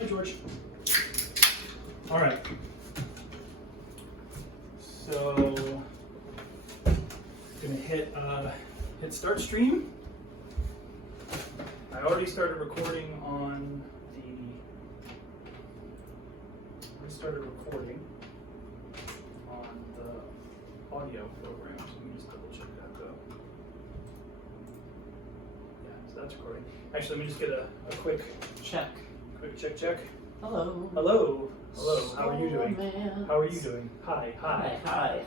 Hi, George. All right. So, gonna hit start stream. I already started recording on the. Audio program. So let me just double check that though. Yeah, so that's recording. Actually, let me just get a quick Check. check. Hello. Hello. How are you doing? Man. How are you doing? Hi. Hi.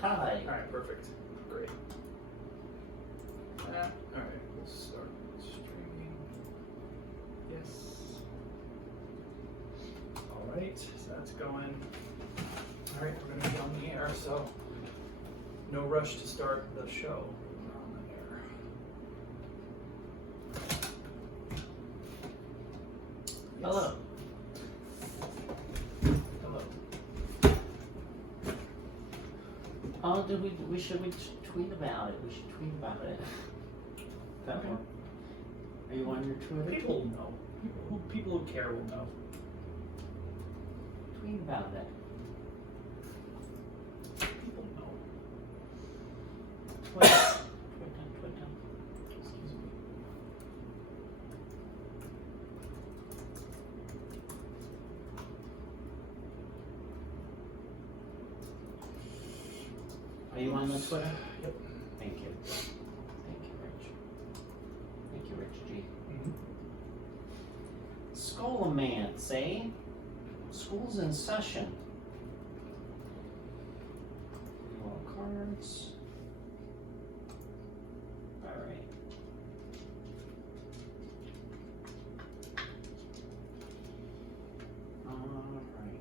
All right, perfect. Great. All right, we'll start streaming. Yes. All right, so that's going. All right, we're gonna be on the air, so no rush to start the show. We're on the air. Yes. Hello. Hello. Oh, should we tweet about it? We should tweet about it. That Okay. one. Are you on your Twitter? People will know. People who care will know. Tweet about it. People know. Twitter. Excuse me. Are you on the Twitter? Yep. Thank you. Thank you, Rich. Thank you, Rich G. Scholomance, eh? School's in session. More cards. Alright. Alright.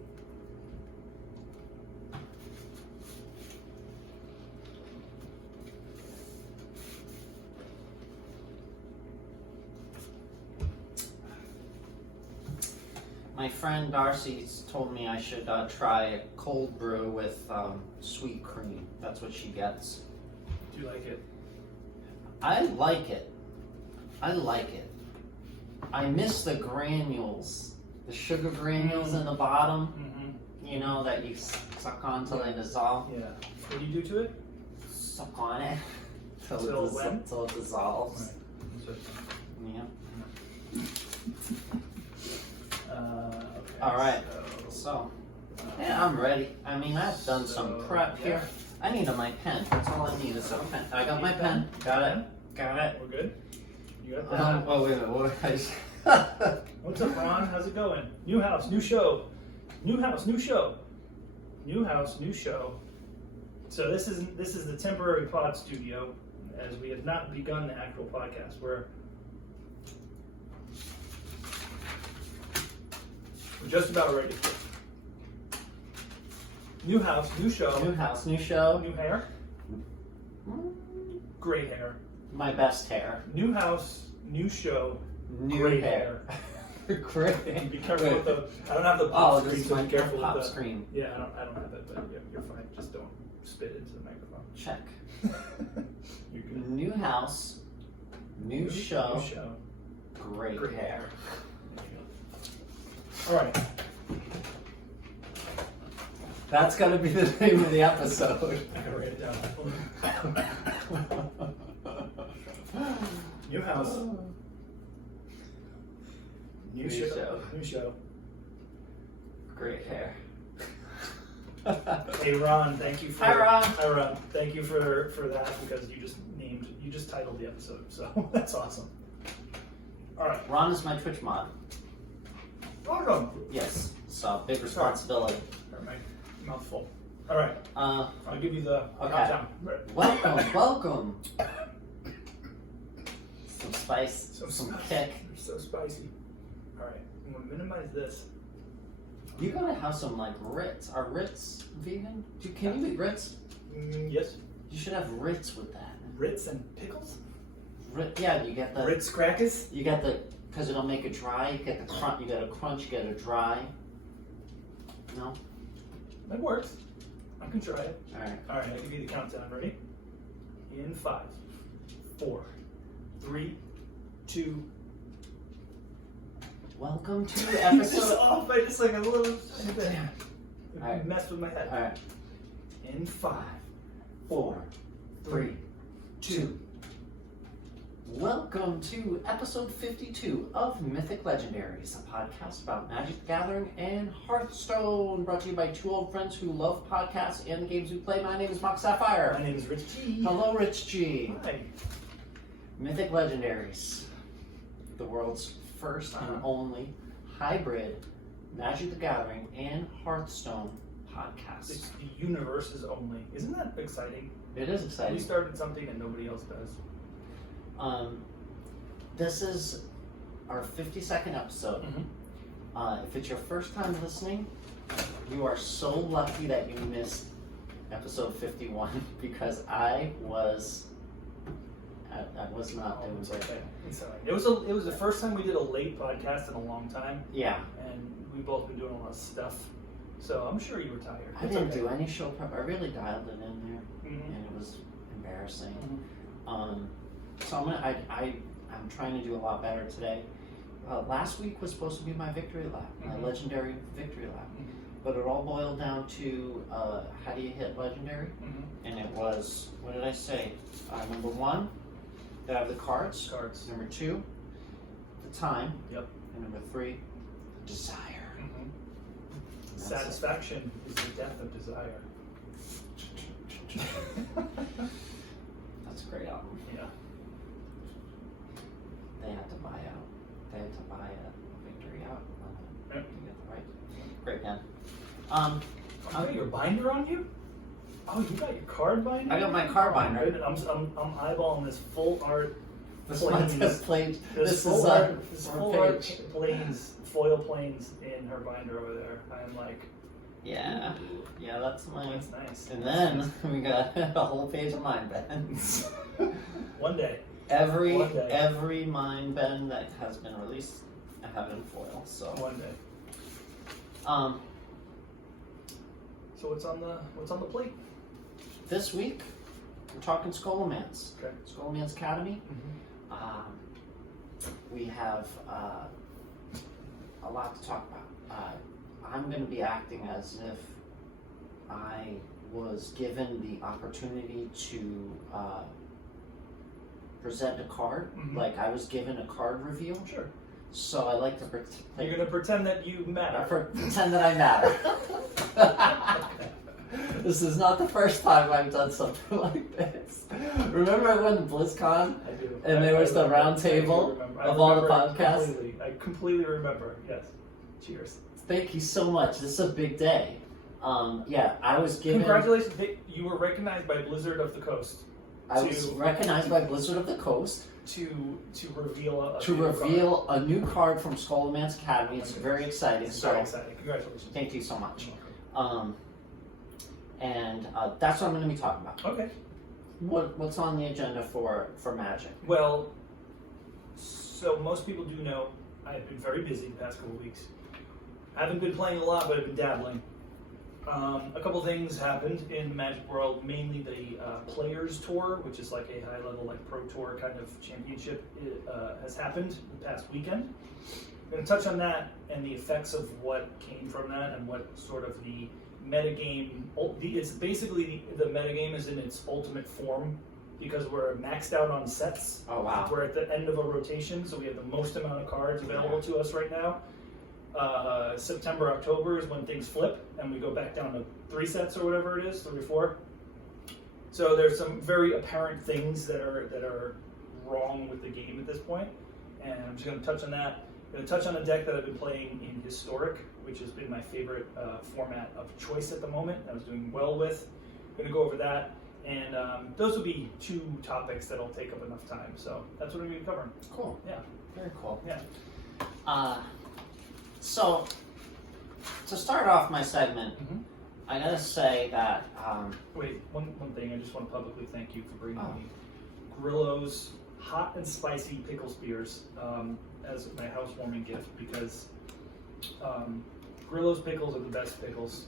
My friend Darcy told me I should try a cold brew with sweet cream. That's what she gets. Do you like it? I like it. I miss the granules, the sugar granules in the bottom, Mm-hmm. you know, that you suck on till they dissolve. Yeah. What do you do to it? Suck on it till Till when? till it dissolves. Right. Yeah. Okay. All right. So, So, yeah, I'm ready. I mean, I've done some prep yeah. here. I need my pen. That's all I need is a pen. I got my pen. Got it. Got it. We're good? You got that? Oh, wait a minute. What? What's up, Ron? How's it going? New house, new show. New house, new show. New house, new show. So this is the temporary pod studio, as we have not begun the actual podcast. We're just about ready. New house, new show. New house, new show. New hair. Great hair. My best hair. New house, new show. New Great hair. Great. Be careful with the. I don't have the Oh, pop this screen, is so my be careful pop with the. screen. Yeah, I don't have it, but you're fine. Just don't spit into the microphone. Check. You're good. New house, new show. New show. Great hair. All right. That's gonna be the name of the episode. I gotta write it down. New house. New show. New show. Great hair. Hey Ron, thank you for. Hi, Ron. Hi Ron. Thank you for that because you just titled the episode, so that's awesome. All right. Ron is my Twitch mod. Welcome. Yes, so big responsibility. My mouthful. All right. I'll give you the Okay. countdown. Welcome. Some spice, some spice. kick. It's so spicy. All right. I'm gonna minimize this. You gotta have some like Ritz. Are Ritz vegan? Can you eat Ritz? Yes. You should have Ritz with that. Ritz and pickles. Yeah, you get the Ritz crackers. You get the because it'll make it dry. You get the crunch. You get a crunch. You get a dry. No. That works. I can try it. All right. All right. I'll give you the countdown. Ready? In 5, 4, 3, 2, Welcome to It's just episode. off by just like a little. Damn. It Alright. messed with my head. All right. In 5, 4, 3, 2. Welcome to episode 52 of Mythic Legendaries, a podcast about Magic the Gathering and Hearthstone, brought to you by two old friends who love podcasts and the games we play. My name is Mark Sapphire. My name is Rich G. Hello, Rich G. Hi. Mythic Legendaries, the world's first and only hybrid Magic the Gathering and Hearthstone podcast. It's the universe's only. Isn't that exciting? It is We exciting. started something and nobody else does. This is our 52nd episode. If it's your first time listening, you are so lucky that you missed episode 51 because I was not doing It's great. okay. It's all right. It was the first time we did a late podcast in a long time, Yeah, and we've both been doing a lot of stuff. So I'm sure you were tired. I It's didn't okay. do any show prep. I really dialed it in there, Mhm. and it was embarrassing. Mhm. So I'm trying to do a lot better today. Last week was supposed to be my victory lap, my Mhm. legendary victory lap, Mhm. but it all boiled down to how do you hit legendary? Mhm. And it was, what did I say? Number 1, that I have the cards. Cards. Number 2, the time. Yep. And number 3, the desire. Mhm. That's Satisfaction is the death of desire. That's a great album. Yeah. They had to buy a victory out to Yep. get the right. Great band. You got your binder on you? Oh, you got your card binder? I got my card binder. Good. I'm eyeballing this full art. This one's Planes. played. This This full is art. This our full art page. planes, foil planes in her binder over there. I'm like, Yeah, yeah, that's ooh, my. that's nice. And then we got a whole page of mind bends. One day. Every One day. every mind bend that has been released, I have it in foil. So, One day. So what's on the plate? this week we're talking Scholomance. Okay. Scholomance Academy. We have a lot to talk about. I'm going to be acting as if I was given the opportunity to present a card, Mhm. like I was given a card reveal. Sure. So I like to You're gonna pretend that you matter. pretend that I matter. This is not the first time I've done something like this. Remember when BlizzCon? I do. And there was the remember. round I do table remember. of all the remember it podcasts? completely. I completely remember. Yes. Cheers. Thank you so much. This is a big day. Yeah, I was given. Congratulations! You were recognized by Blizzard of the Coast I was recognized by Blizzard of the Coast to reveal to new reveal a new card from Scholomance Academy. It's Oh my very exciting. card. It's So very exciting. Congratulations. thank you so much. You're welcome. And that's what I'm going to be talking about. Okay. What's on the agenda for Magic? Well, so most people do know I've been very busy the past couple of weeks. I haven't been playing a lot, but I've been dabbling. A couple things happened in the Magic world, mainly the Players Tour, which is like a high-level, like Pro Tour kind of championship, has happened the past weekend. I'm going to touch on that and the effects of what came from that and what sort of the metagame. It's basically the metagame is in its ultimate form because we're maxed out on sets. Oh wow! We're at the end of a rotation, so we have the most amount of cards available to us right now. September, October is when things flip, and we go back down to 3 sets or whatever it is, 3 or 4. So there's some very apparent things that are wrong with the game at this point, and I'm just going to touch on that. I'm going to touch on a deck that I've been playing in Historic, which has been my favorite format of choice at the moment. I was doing well with. I'm going to go over that. And those will be 2 topics that'll take up enough time. So that's what I'm going to be covering. Cool. Yeah. Very cool. Yeah. So to start off my segment, Mhm. I gotta say that Wait, one thing. I just want to publicly thank you for bringing Oh. me Grillo's hot and spicy pickle spears as my housewarming gift because Grillo's pickles are the best pickles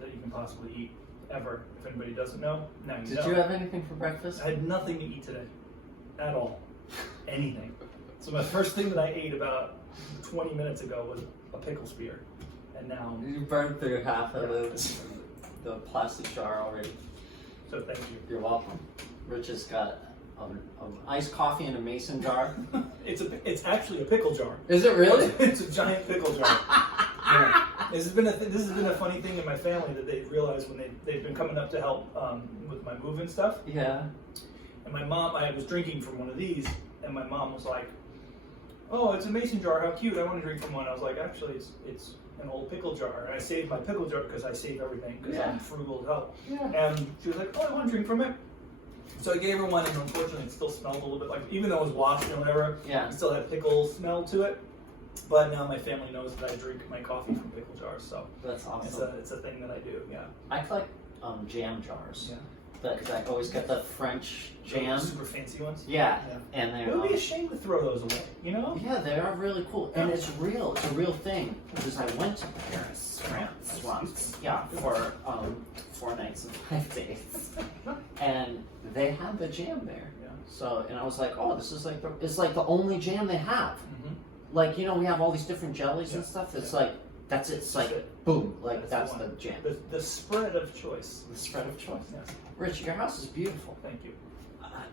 that you can possibly eat ever. If anybody doesn't know, now you did know. you have anything for breakfast? I had nothing to eat today, at all, anything. So my first thing that I ate about 20 minutes ago was a pickle spear, and now. You burned through half of the plastic jar already. So thank you. You're welcome. Rich has got an iced coffee in a mason jar. It's actually a pickle jar. Is it really? It's a giant pickle jar. Yeah. This has been a funny thing in my family that they've realized when they've been coming up to help with my move and stuff. Yeah. And my mom, I was drinking from one of these, and my mom was like, "Oh, it's a mason jar. How cute! I want to drink from one." I was like, "Actually, it's an old pickle jar." And I saved my pickle jar because I save everything because I'm frugal as hell. Yeah. And she was like, "Oh, I want to drink from it." So I gave her one, and unfortunately, it still smelled a little bit like, even though it was washed and whatever, Yeah. it still had pickle smell to it. But now my family knows that I drink my coffee from pickle jars, so That's awesome. it's a thing that I do. Yeah. I collect jam jars. Yeah. Because I always get the French jam. Super fancy ones. Yeah. Yeah. And they're. It would be a shame to throw those away, you know? Yeah, they are really cool, and it's real. It's a real thing. Because I went to Paris, France once. Yeah, for 4 nights and 5 days, and they had the jam there. Yeah. So, and I was like, oh, this is like it's like the only jam they have. Mm-hmm. Like, you know, we have all these different jellies and Yeah. stuff. It's Yeah. like that's it. It's like it. boom, like That's that's the the jam. The spread of choice. The spread of choice. Yes. Rich, your house is beautiful. Thank you.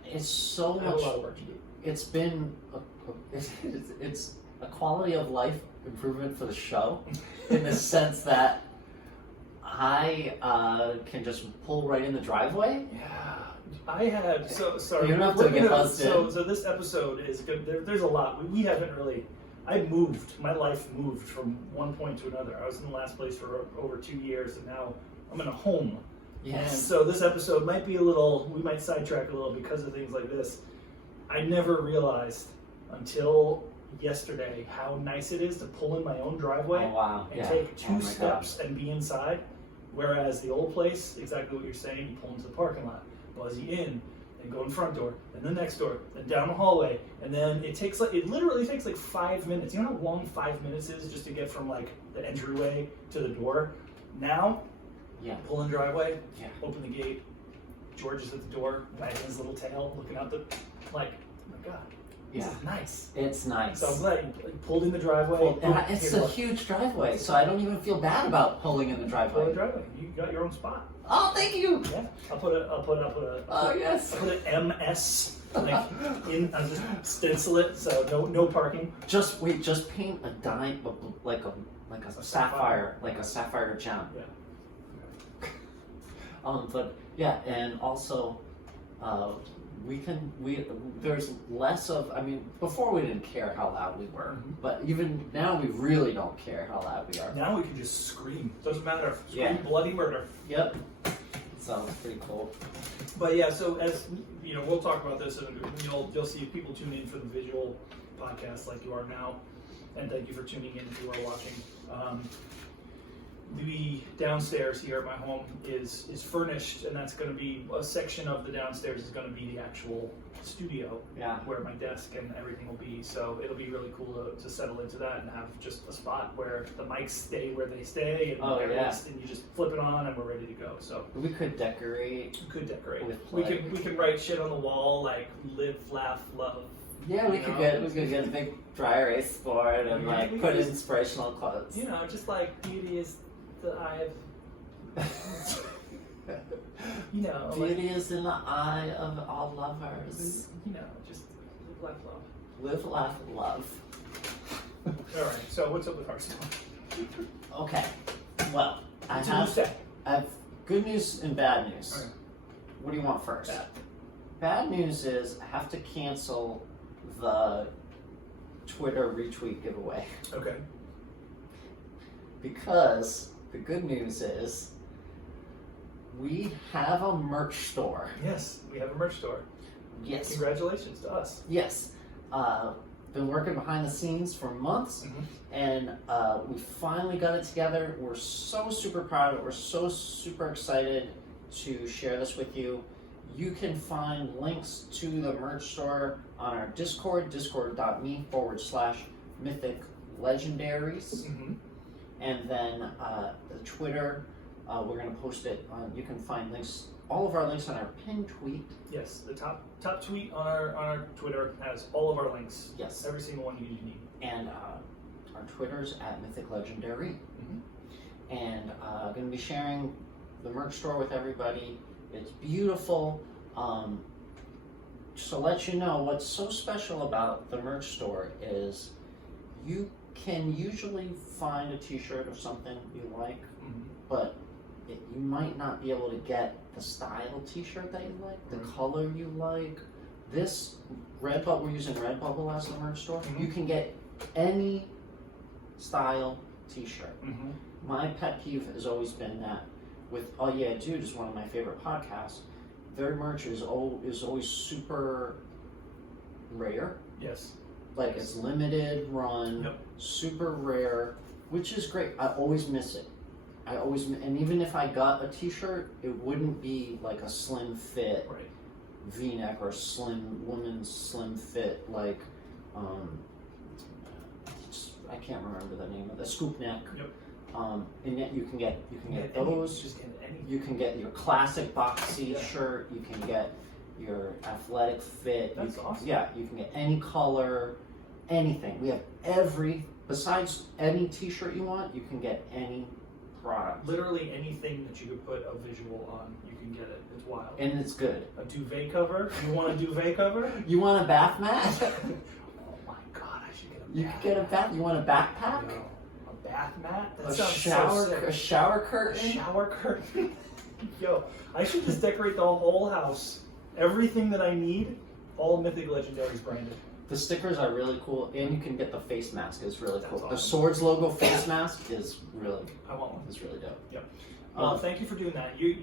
It's so I have a much. lot of work to do. It's been it's a quality of life improvement for the show, in the sense that I can just pull right in the driveway. Yeah, I had sorry. You don't have we're to get gonna- buzzed so this episode is good. There's a lot. We haven't really. I moved. My life moved from one point to another. I was in the last place for over 2 years, and now I'm in a home. And Yes. so this episode might be a little. We might sidetrack a little because of things like this. I never realized until yesterday how nice it is to pull in my own driveway. Oh wow. And Yeah. take Oh two my steps and be inside. Whereas the old place, exactly what you're saying, you pull into the parking lot, buzz you in, and go in the front door, then the next door, then down the hallway, and then it literally takes like 5 minutes. You know how long 5 minutes is just to get from like the entryway to the door? Now, Yeah. pull in driveway, Yeah. open the gate, George is at the door, wagging his little tail, looking out the, like, oh my God, this Yeah. is nice. It's nice. So I'm glad you pulled in the driveway. Well, boom, it's here's a what- huge driveway, so I don't even feel bad about pulling in the Pull in the driveway. driveway. You got your own spot. Oh, thank you. Yeah, I'll put Oh yes. an MS like I'll just stencil it so no parking. Just paint a dime, like a sapphire, like a sapphire gem. Yeah. But yeah, and also, there's less of. I mean, before we didn't care how loud we were, Mhm. but even now we really don't care how loud we are. Now we can just scream. Doesn't matter. Scream Yeah. bloody murder. Yep. So pretty cool. But yeah, so as you know, we'll talk about this, and you'll see people tune in for the visual podcast like you are now, and thank you for tuning in if you are watching. The downstairs here at my home is furnished, and that's going to be a section of the downstairs is going to be the actual studio Yeah. where my desk and everything will be. So it'll be really cool to settle into that and have just a spot where the mics stay where they stay, and, Oh, yeah. and you just flip it on and we're ready to go. So We could decorate. we could decorate. With, We like- can write shit on the wall like live, laugh, love. Yeah, we You could know? get a big dry erase board and Yeah, like we put just- inspirational quotes. You know, just like beauty is the eye of, you know, like, Beauty is in the eye of all lovers. you know, just live, laugh, love. Live, laugh, love. All right. So what's up with Hearthstone? Okay. Well, It's a new step. I have good news and bad news. Okay. What do you want first? Bad. Bad news is I have to cancel the Twitter retweet giveaway Okay. because the good news is we have a merch store. Yes, we have a merch store. Yes. Congratulations to us. Yes. Been working behind the scenes for months, Mhm. and we finally got it together. We're so super proud of it. We're so super excited to share this with you. You can find links to the merch store on our Discord, discord.me/mythic legendaries. Mm-hmm. And then the Twitter, we're going to post it on, you can find links, all of our links on our pinned tweet. Yes, the top tweet on our Twitter has all of our links. Yes. Every single one you need. And our Twitter's at Mythic Legendary. Mm-hmm. And I'm going to be sharing the merch store with everybody. It's beautiful. Just to let you know, what's so special about the merch store is you can usually find a t-shirt or something you like, but you might not be able to get the style t-shirt that you like, the color you like. This Redbubble, we're using Redbubble as the merch store. You can get any style t-shirt. My pet peeve has always been that with All Yeah Dude is one of my favorite podcasts. Their merch is always super rare. Yes. Like it's limited run, super rare, which is great. I always miss it. And even if I got a t-shirt, it wouldn't be like a slim fit V-neck or woman's slim fit like I can't remember the name of the scoop neck. And yet you can get those. Just get any. You can get your classic boxy shirt. You can get your athletic fit. That's awesome. Yeah, you can get any color, anything. We have besides any t-shirt you want, you can get any product. Literally anything that you could put a visual on, you can get it. It's wild. And it's good. A duvet cover? You want a duvet cover? You want a bath mat? Oh my god, I should get a bath. You could get a bath. You want a backpack? No. A bath mat? That A sounds shower, so sick. a shower curtain? A shower curtain? Yo, I should just decorate the whole house. Everything that I need, all Mythic Legendaries branded. The stickers are really cool, and you can get the face mask. It's really cool. That's The awesome. Swords logo face mask is really, I want one. is really dope. Yep. Well, thank you for doing that. You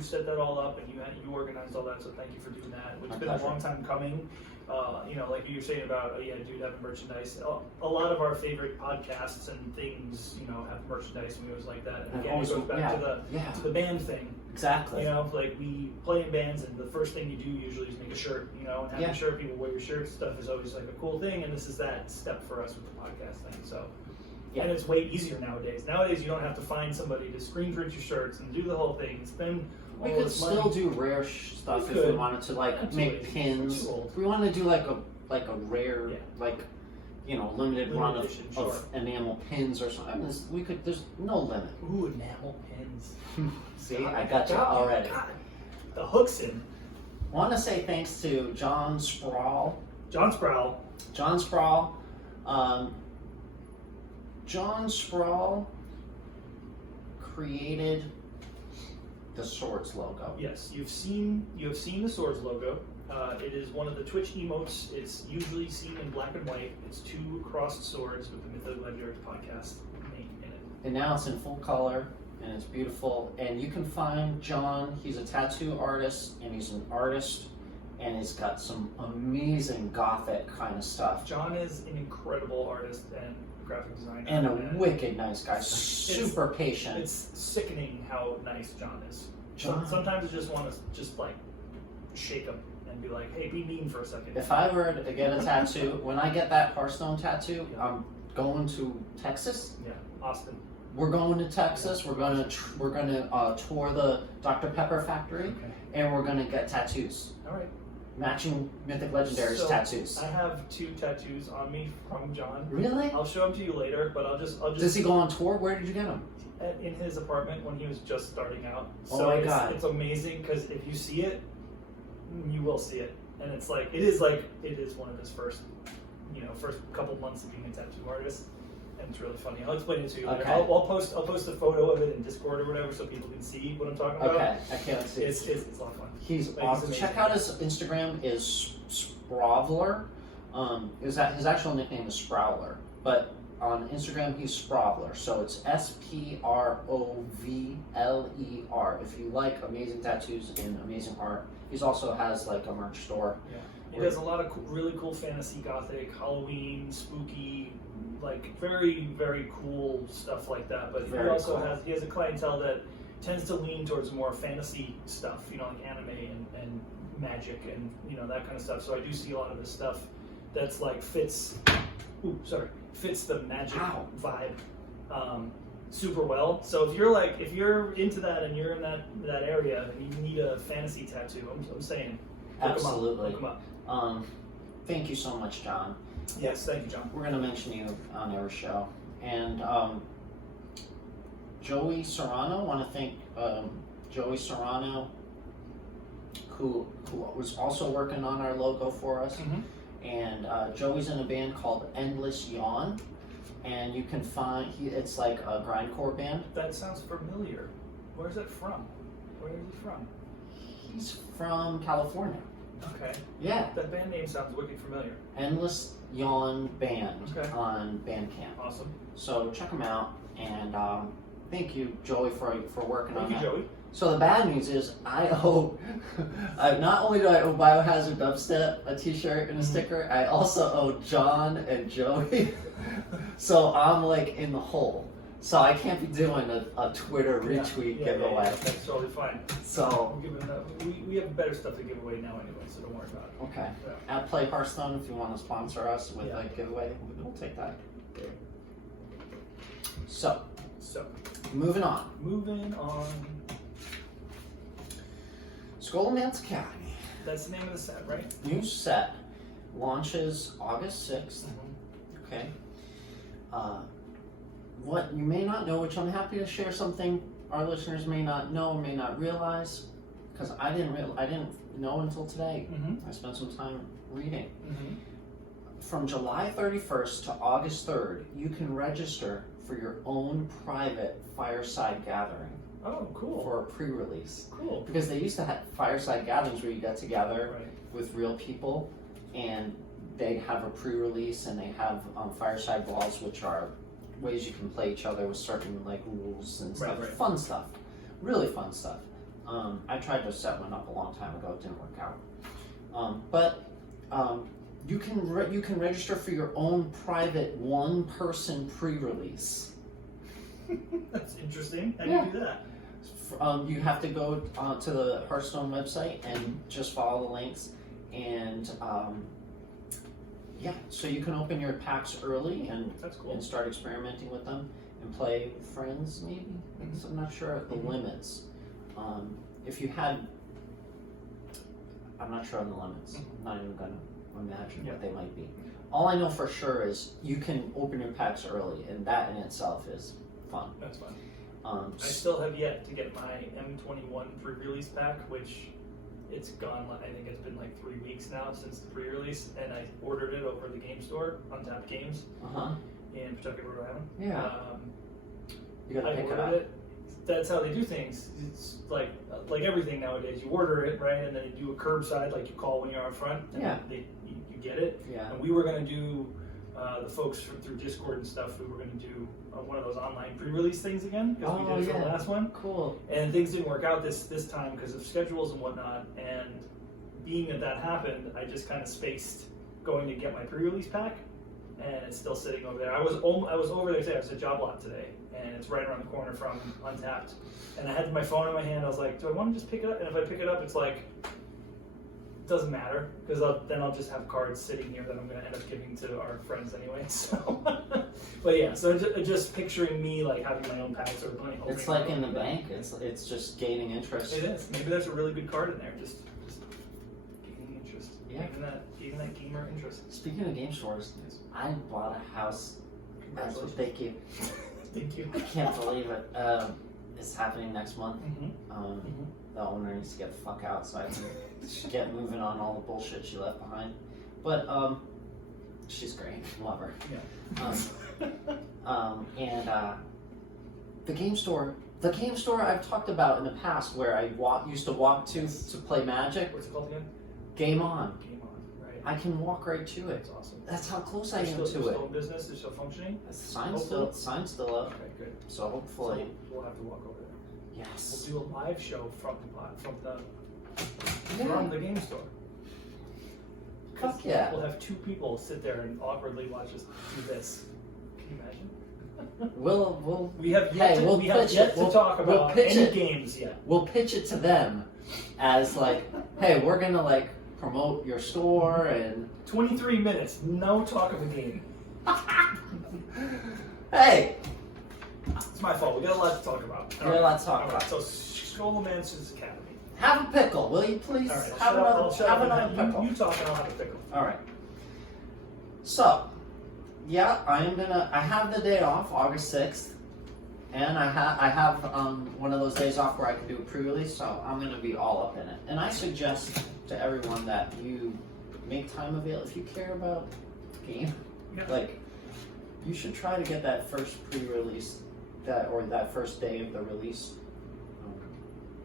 set that all up and you organized all that. So thank you for doing that. It's My been pleasure. a long time coming. Like you were saying about dude having merchandise. A lot of our favorite podcasts and things, have merchandise, and we always like that. And again, it goes back to the band thing. Exactly. Like we play in bands, and the first thing you do usually is make a shirt. And having sure people wear your shirt stuff is always like a cool thing. And this is that step for us with the podcast thing. So. And it's way easier nowadays. Nowadays, you don't have to find somebody to screen print your shirts and do the whole thing. Spend all We could this still money. do rare stuff We if we could. wanted to, like Absolutely. make pins. Too old. If we want to do like a rare, limited run edition, of enamel pins or something. There's no limit. Ooh, enamel pins. See, I got you already. God. The hook's in. I want to say thanks to John Sproul. John Sproul. John Sproul. John Sproul created the Swords logo. Yes, you have seen the Swords logo. It is one of the Twitch emotes. It's usually seen in black and white. It's two crossed swords with the Mythic Legendaries podcast name in it. And now it's in full color, and it's beautiful. And you can find John. He's a tattoo artist, and he's an artist, and he's got some amazing gothic kind of stuff. John is an incredible artist and graphic designer. And a wicked nice guy. Super patient. It's sickening how nice John is. John. Sometimes I just want to just like shake him and be like, hey, be mean for a second. If I were to get a tattoo, when I get that Hearthstone tattoo, I'm going to Texas. Yeah, Austin. We're going to Texas. We're gonna tour the Dr. Pepper factory, Okay. and we're gonna get tattoos, All right. matching Mythic Legendaries So, tattoos. I have 2 tattoos on me from John. Really? I'll show them to you later, but I'll just. Does he go on tour? Where did you get them? In his apartment when he was just starting out. Oh So my God. it's amazing because if you see it, you will see it, and it is one of his first couple months of being a tattoo artist, and it's really funny. I'll explain it to you later. Okay. I'll post a photo of it in Discord or whatever so people can see what I'm talking about. Okay, I can't see. It's a lot of fun. He's But awesome. amazing. Check out his Instagram is Sprovler. Is that his actual nickname is Sprouler, but on Instagram he's Sprovler. So it's SPROVLER. If you like amazing tattoos and amazing art, he also has like a merch store. Yeah. He does a lot of really cool fantasy, gothic, Halloween, spooky, like very, very cool stuff like that. But Very he also cool. has a clientele that tends to lean towards more fantasy stuff, like anime and magic and that kind of stuff. So I do see a lot of this stuff that's like fits the magic vibe super well. So if you're into that and you're in that area and you need a fantasy tattoo, I'm saying look 'em up, Absolutely. look 'em up. Thank you so much, John. Yes, thank you, John. We're going to mention you on our show. And Joey Serrano, want to thank Joey Serrano, who was also working on our logo for us. And Joey's in a band called Endless Yawn, and you can find it's like a grindcore band. That sounds familiar. Where's that from? Where is he from? He's from California. Okay. Yeah. That band name sounds wicked familiar. Endless Yawn Band Okay. on Bandcamp. Awesome. So check them out, and thank you, Joey, for working on Thank you, that. Joey. So the bad news is I owe, not only do I owe Biohazard Dubstep a t-shirt and a sticker, I also owe John and Joey. So I'm like in the hole. So I can't be doing a Twitter retweet giveaway. Yeah, that's totally fine. So, we have better stuff to give away now anyway, so don't worry about it. okay. Yeah. At Play Hearthstone, if you want to sponsor us with Yeah. a giveaway, we'll take that. So, So, moving on. moving on. Skullman's Academy. That's the name of the set, right? New set launches August 6th. Okay. What you may not know, which I'm happy to share something our listeners may not know or may not realize, because I didn't know until today. I spent some time reading. From July 31st to August 3rd, you can register for your own private fireside gathering Oh, cool. for a pre-release. Cool. Because they used to have fireside gatherings where you get together Right. with real people, and they have a pre-release, and they have fireside balls, which are ways you can play each other with certain like rules and stuff. Right. Fun stuff, really fun stuff. I tried to set one up a long time ago. It didn't work out. But you can register for your own private one-person pre-release. That's interesting. How do Yeah. you do that? You have to go to the Hearthstone website and just follow the links, and so you can open your packs early and That's cool. and start experimenting with them and play with friends maybe. So I'm not sure of the limits. If you had, I'm not sure on the limits. I'm not even gonna imagine what they might be. All I know for sure is you can open your packs early, and that in itself is fun. That's fun. I still have yet to get my M21 pre-release pack, which it's gone. I think it's been like 3 weeks now since the pre-release, and I ordered it over the game store, Untapped Games, in Pawtucket, Rhode Island. Yeah. You gotta I pick it ordered up. it. That's how they do things. It's like everything nowadays. You order it, right, and then you do a curbside, like you call when you're out front, and Yeah. you get it. Yeah. And we were gonna do the folks through Discord and stuff. We were gonna do one of those online pre-release things again because we did it for the last one. Cool. And things didn't work out this time because of schedules and whatnot. And being that happened, I just kind of spaced going to get my pre-release pack, and it's still sitting over there. I was over there today. I was at Job Lot today, and it's right around the corner from Untapped. And I had my phone in my hand. I was like, do I want to just pick it up? And if I pick it up, it's like, it doesn't matter because then I'll just have cards sitting here that I'm going to end up giving to our friends anyway. So, but yeah, so just picturing me like having my own packs or playing. It's like in the bank. It's just gaining interest. It is. Maybe there's a really good card in there. Just gaining interest. Yeah. Giving that gamer interest. Speaking of game stores, I bought a house. Congratulations. Thank you. Thank you. I can't believe it. It's happening next month. The owner needs to get the fuck out so I can get moving on all the bullshit she left behind. But she's great. Love her. Yeah. And the game store I've talked about in the past where I used to walk to play Magic. What's it called again? Game On. Game On. Right. I can walk right to it. That's awesome. That's how close I They're am to still it. in business. They're still functioning. The sign's still up. Okay, good. So hopefully, So we'll have to walk over there. yes. We'll do a live show from the game store. Fuck yeah. We'll have 2 people sit there and awkwardly watch us do this. Can you imagine? We'll We have Hey, yet to talk we'll about pitch any it. games yet. we'll pitch it to them as like, hey, we're gonna like promote your store and 23 minutes, no talk of a game. hey, It's my fault. We got a lot to talk about. We got a lot to talk All about. right, so Scholomance Academy. have a pickle, will you please? All right, Have another pickle. You talk and I'll have a pickle. All right. So, yeah, I have the day off, August 6th, and I have one of those days off where I can do a pre-release, so I'm gonna be all up in it. And I suggest to everyone that you make time available if you care about the game. Yeah. Like, you should try to get that first pre-release, that first day of the release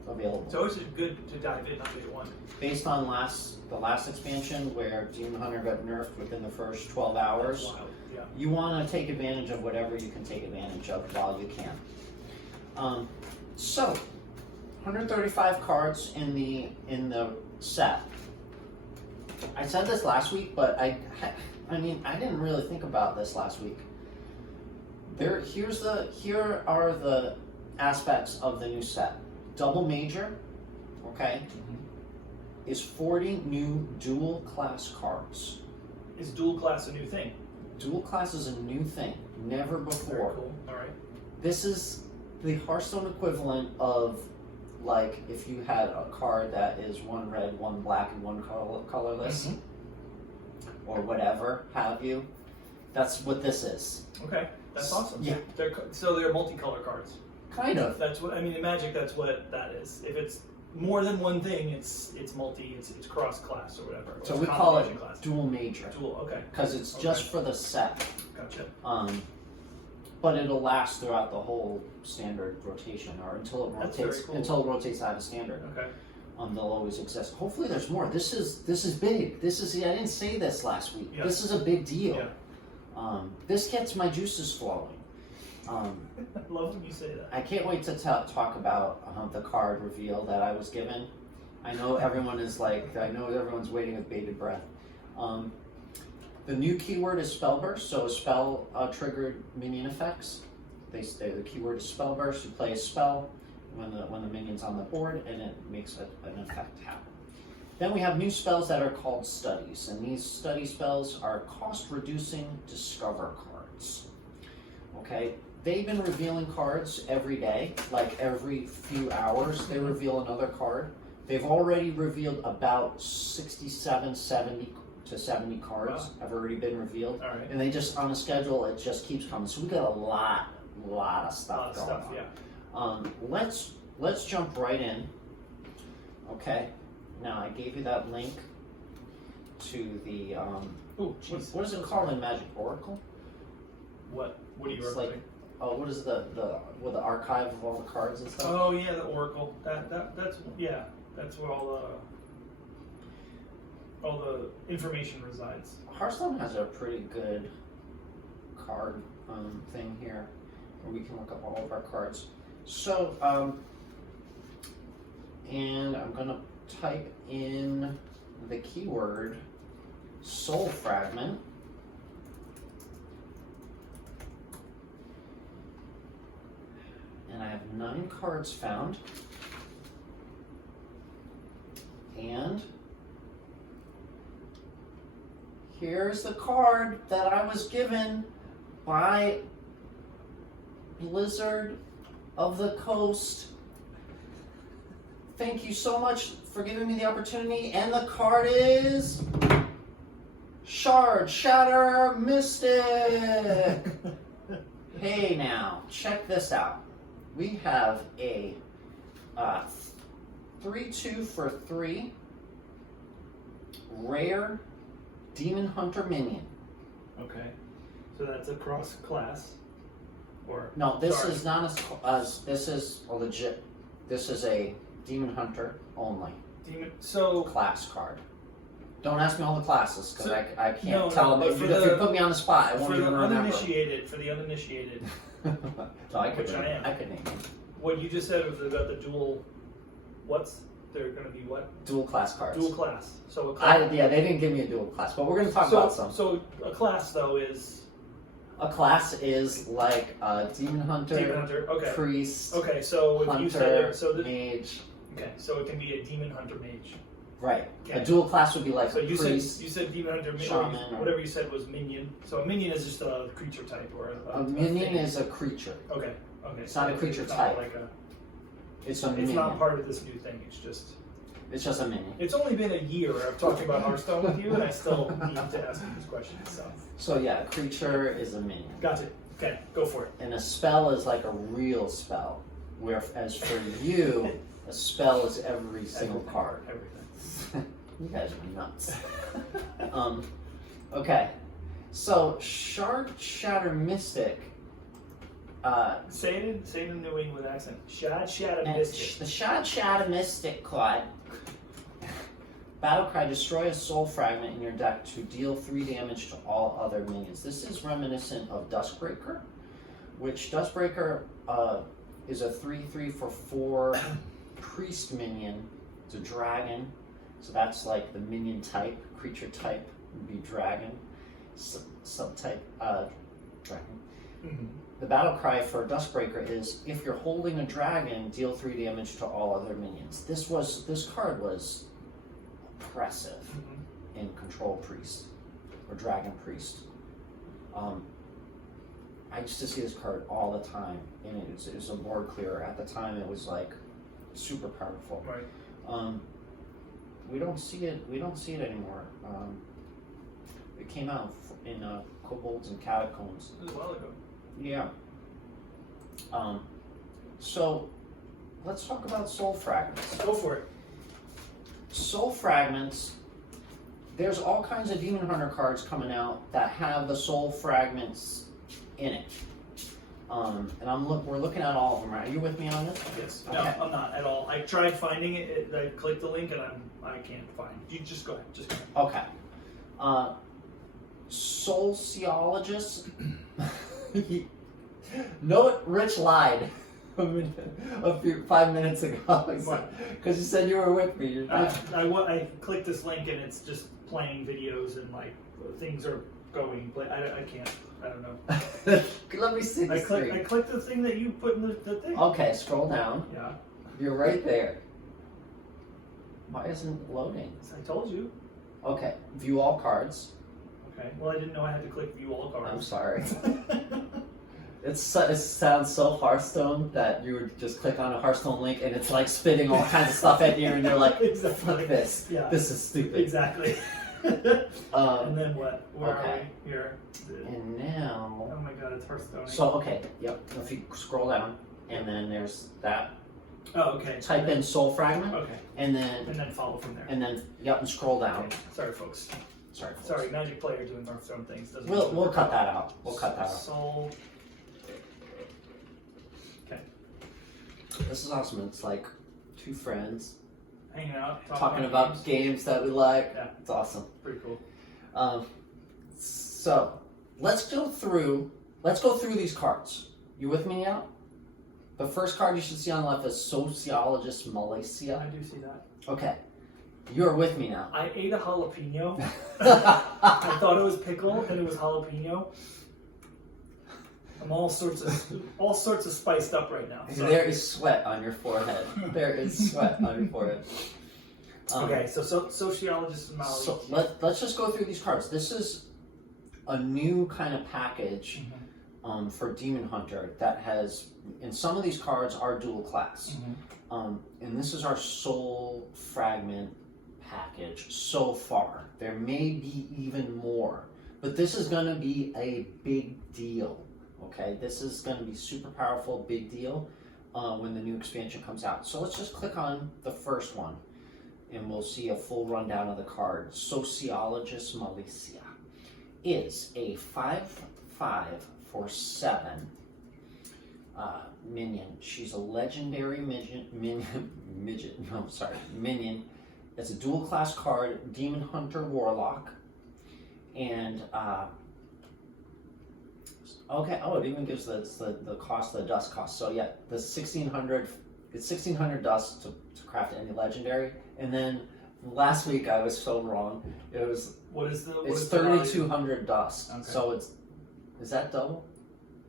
available. It's always good to dive in on day one. Based on the last expansion where Demon Hunter got nerfed within the first 12 hours, That's wild. Yeah. you want to take advantage of whatever you can take advantage of while you can. So, 135 cards in the set. I said this last week, but I didn't really think about this last week. Here are the aspects of the new set. Double Major, okay, is 40 new dual class cards. Is dual class a new thing? Dual class is a new thing, never Very before. cool. All right. This is the Hearthstone equivalent of, like, if you had a card that is one red, one black, and one colorless, or whatever have you. That's what this is. Okay, that's awesome. Yeah. They're multicolor cards. Kind of. That's what I mean. In Magic, that's what that is. If it's more than one thing, it's multi. It's cross class or whatever. So It's we call it combination class. dual major Dual. Okay. because it's just for the set. Gotcha. But it'll last throughout the whole standard rotation, or until it That's rotates very cool. until it rotates out of standard. Okay. They'll always exist. Hopefully, there's more. This is big. I didn't say this last week. Yeah. This is a big deal. Yeah. This gets my juices flowing. I love when you say that. I can't wait to talk about the card reveal that I was given. I know everyone's waiting with bated breath. The new keyword is Spellburst, so spell triggered minion effects. The keyword is Spellburst. You play a spell when the minion's on the board, and it makes an effect happen. Then we have new spells that are called studies, and these study spells are cost-reducing discover cards. Okay, they've been revealing cards every day, like every few hours they reveal another card. They've already revealed about 67, 70 to 70 cards Wow. have already been revealed. All right. And they just, on a schedule, it just keeps coming. So we got a lot of A lot stuff of going stuff. on. Yeah. Let's jump right in. Okay. Now I gave you that link to the Oh, jeez. what is it called in Magic? Oracle? What? What are you It's referencing? What is the archive of all the cards and stuff? Oh yeah, the Oracle. That's where all the information resides. Hearthstone has a pretty good card thing here where we can look up all of our cards. So and I'm gonna type in the keyword Soul Fragment. And I have 9 cards found. And here's the card that I was given by Blizzard of the Coast. Thank you so much for giving me the opportunity. And the card is Shard Shatter Mystic. Hey now, check this out. We have a 3/2 for 3 rare Demon Hunter minion. Okay. So that's a cross class, or No, this sorry. is not this is a legit. This is a Demon Hunter only Demon. So class card. Don't ask me all the classes because So- I can't No, tell but them. for If you put me on the spot, I won't for the even remember. uninitiated, So I could Which I am. name them. what you just said was about the dual. They're going to be what? Dual class cards. Dual class. So a class. Yeah, they didn't give me a dual class, but we're going to talk about some. So a class though is A class is like a Demon Hunter, Demon Hunter. Okay. Priest, Okay. So if Hunter, you said Mage. okay, so it can be a Demon Hunter Mage. Right. Okay. A dual class would be like So a you Priest. said Demon Hunter Mage. Shaman, or- Whatever you said was minion. So a minion is just a creature type or A minion thing. is a creature. Okay. Okay. It's not a creature It's not type. like It's a it's minion. not part of this new thing. It's just It's just a minion. It's only been a year of talking about Hearthstone with you, and I still need to ask you these questions. So, So yeah, a creature is a minion. got it. Okay, go for it. And a spell is like a real spell. Whereas for you, a spell is every single card. Everything. You guys are nuts. Okay. So Shard Shatter Mystic. Say it in a New England accent. Shatter And Mystic. the Shard Shatter Mystic card. Battlecry, destroy a soul fragment in your deck to deal 3 damage to all other minions. This is reminiscent of Duskbreaker, which Duskbreaker is a 3/3 for 4 priest minion. It's a dragon, so that's like the minion type. Creature type would be dragon. Subtype dragon. Mm-hmm. The battle cry for Duskbreaker is if you're holding a dragon, deal 3 damage to all other minions. This card was oppressive Mm-hmm. in Control Priest or Dragon Priest. I used to see this card all the time, and it was a board clearer. At the time, it was like super powerful. Right. We don't see it. We don't see it anymore. It came out in Kobolds and Catacombs. It was a while ago. Yeah. So let's talk about Soul Fragments. Go for it. Soul Fragments. There's all kinds of Demon Hunter cards coming out that have the Soul Fragments in it. And we're looking at all of them. Right? Are you with me on this? Yes. Okay. No, I'm not at all. I tried finding it. I clicked the link and I can't find it. You just go ahead. Just go ahead. Okay. Sociologist. No, Rich lied a few 5 minutes ago What? because you said you were with me. You're not. I clicked this link and it's just playing videos and like things are going. I can't. I don't know. Let me see the I screen. clicked the thing that you put in the thing. Okay, scroll down. Yeah. You're right there. Why isn't it loading? I told you. Okay, view all cards. Okay. Well, I didn't know I had to click view all cards. I'm sorry. It sounds so Hearthstone that you would just click on a Hearthstone link and it's like spitting all kinds of stuff at you and you're like, Exactly. fuck this. Yeah. This is stupid. Exactly. And then what? Where okay. are we? Here. And now, Oh my god, it's Hearthstone. so okay, yep. If you scroll down, and then there's that. Oh, okay. Type in Soul Fragment, Okay. and then follow from there. yep, and scroll down. Okay. Sorry, folks. Sorry, folks. Sorry, Magic Player doing Hearthstone things doesn't. We'll cut that out. We'll cut that out. Soul. Okay. This is awesome. It's like 2 friends Hanging out, talking about games that we like. Yeah. It's awesome. Pretty cool. So let's go through these cards. You with me now? The first card you should see on the left is Sociologist I Malaysia. do see that. Okay, you're with me now. I ate a jalapeno. I thought it was pickle and it was jalapeno. I'm all sorts of spiced up right now. Sorry. There is sweat on your forehead. There is sweat on your forehead. Okay, so sociologist and Malaysia. So let's just go through these cards. This is a new kind of package for Demon Hunter that has, and some of these cards are dual class. And this is our Soul Fragment package so far. There may be even more, but this is going to be a big deal. Okay, this is going to be super powerful, big deal when the new expansion comes out. So let's just click on the first one and we'll see a full rundown of the card. Sociologist Malaysia is a 5/5 for 7 minion. She's a legendary minion. It's a dual class card, Demon Hunter Warlock, and okay. Oh, it even gives the cost, the dust cost. So yeah, the 1600. It's 1600 dust to craft any legendary, and then last week I was so wrong. It was it's 3200 dust. Okay. So is that double?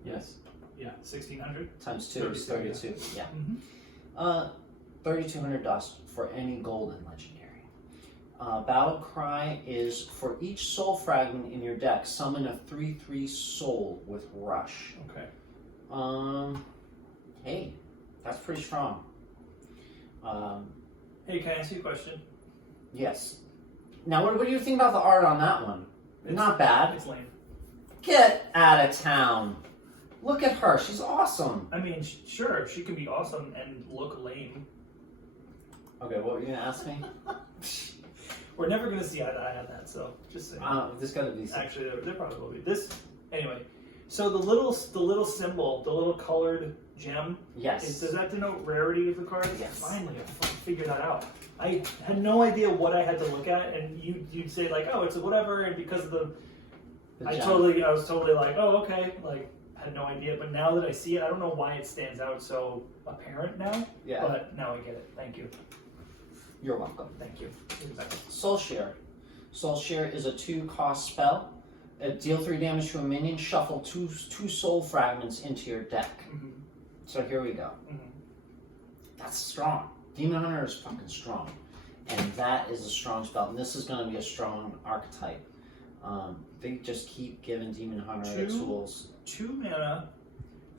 Yes. Yeah, 1600 times 2 is 32. Yeah. Mm-hmm. 3200 dust for any golden legendary. Battle Cry is for each soul fragment in your deck, summon a 3/3 soul with rush. Okay. Hey, that's pretty strong. Hey, can I ask you a question? Yes. Now, what do you think about the art on that one? Not bad. It's lame. Get out of town. Look at her. She's awesome. I mean, sure, she can be awesome and look lame. Okay, what were you gonna ask me? We're never gonna see eye to eye on that, so just saying. There's gotta be some. Actually, there probably will be. This anyway. So the little symbol, the little colored gem. Yes. Does that denote rarity of the card? Yes. Finally, I figured that out. I had no idea what I had to look at, and you'd say like, oh, it's a whatever, and because of the I was totally like, oh, okay, like had no idea. But now that I see it, I don't know why it stands out so apparent now. Yeah. But now I get it. Thank you. You're welcome. Thank you. Exactly. Soul Share. Soul Share is a 2-cost spell. Deal 3 damage to a minion. Shuffle two soul fragments into your deck. Mm-hmm. So here we go. Mm-hmm. That's strong. Demon Hunter is fucking strong, and that is a strong spell. And this is going to be a strong archetype. They just keep giving Demon Hunter the tools. 2 mana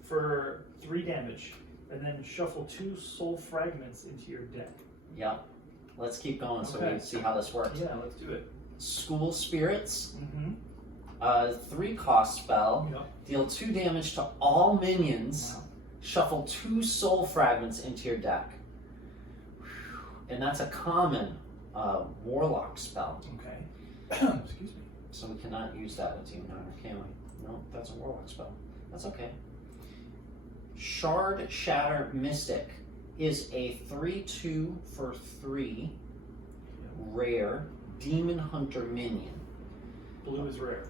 for 3 damage, and then shuffle 2 soul fragments into your deck. Yep. Let's keep going so Okay. we see how this works. Yeah, let's do it. School Spirits, Mm-hmm. 3-cost spell. Yep. Deal 2 damage to all minions. Wow. Shuffle 2 soul fragments into your deck. And that's a common warlock spell. Okay. Excuse me. So we cannot use that with Demon Hunter, can we? No, that's a warlock spell. That's okay. Shard Shatter Mystic is a 3/2 for 3 rare Demon Hunter minion. Blue is rare.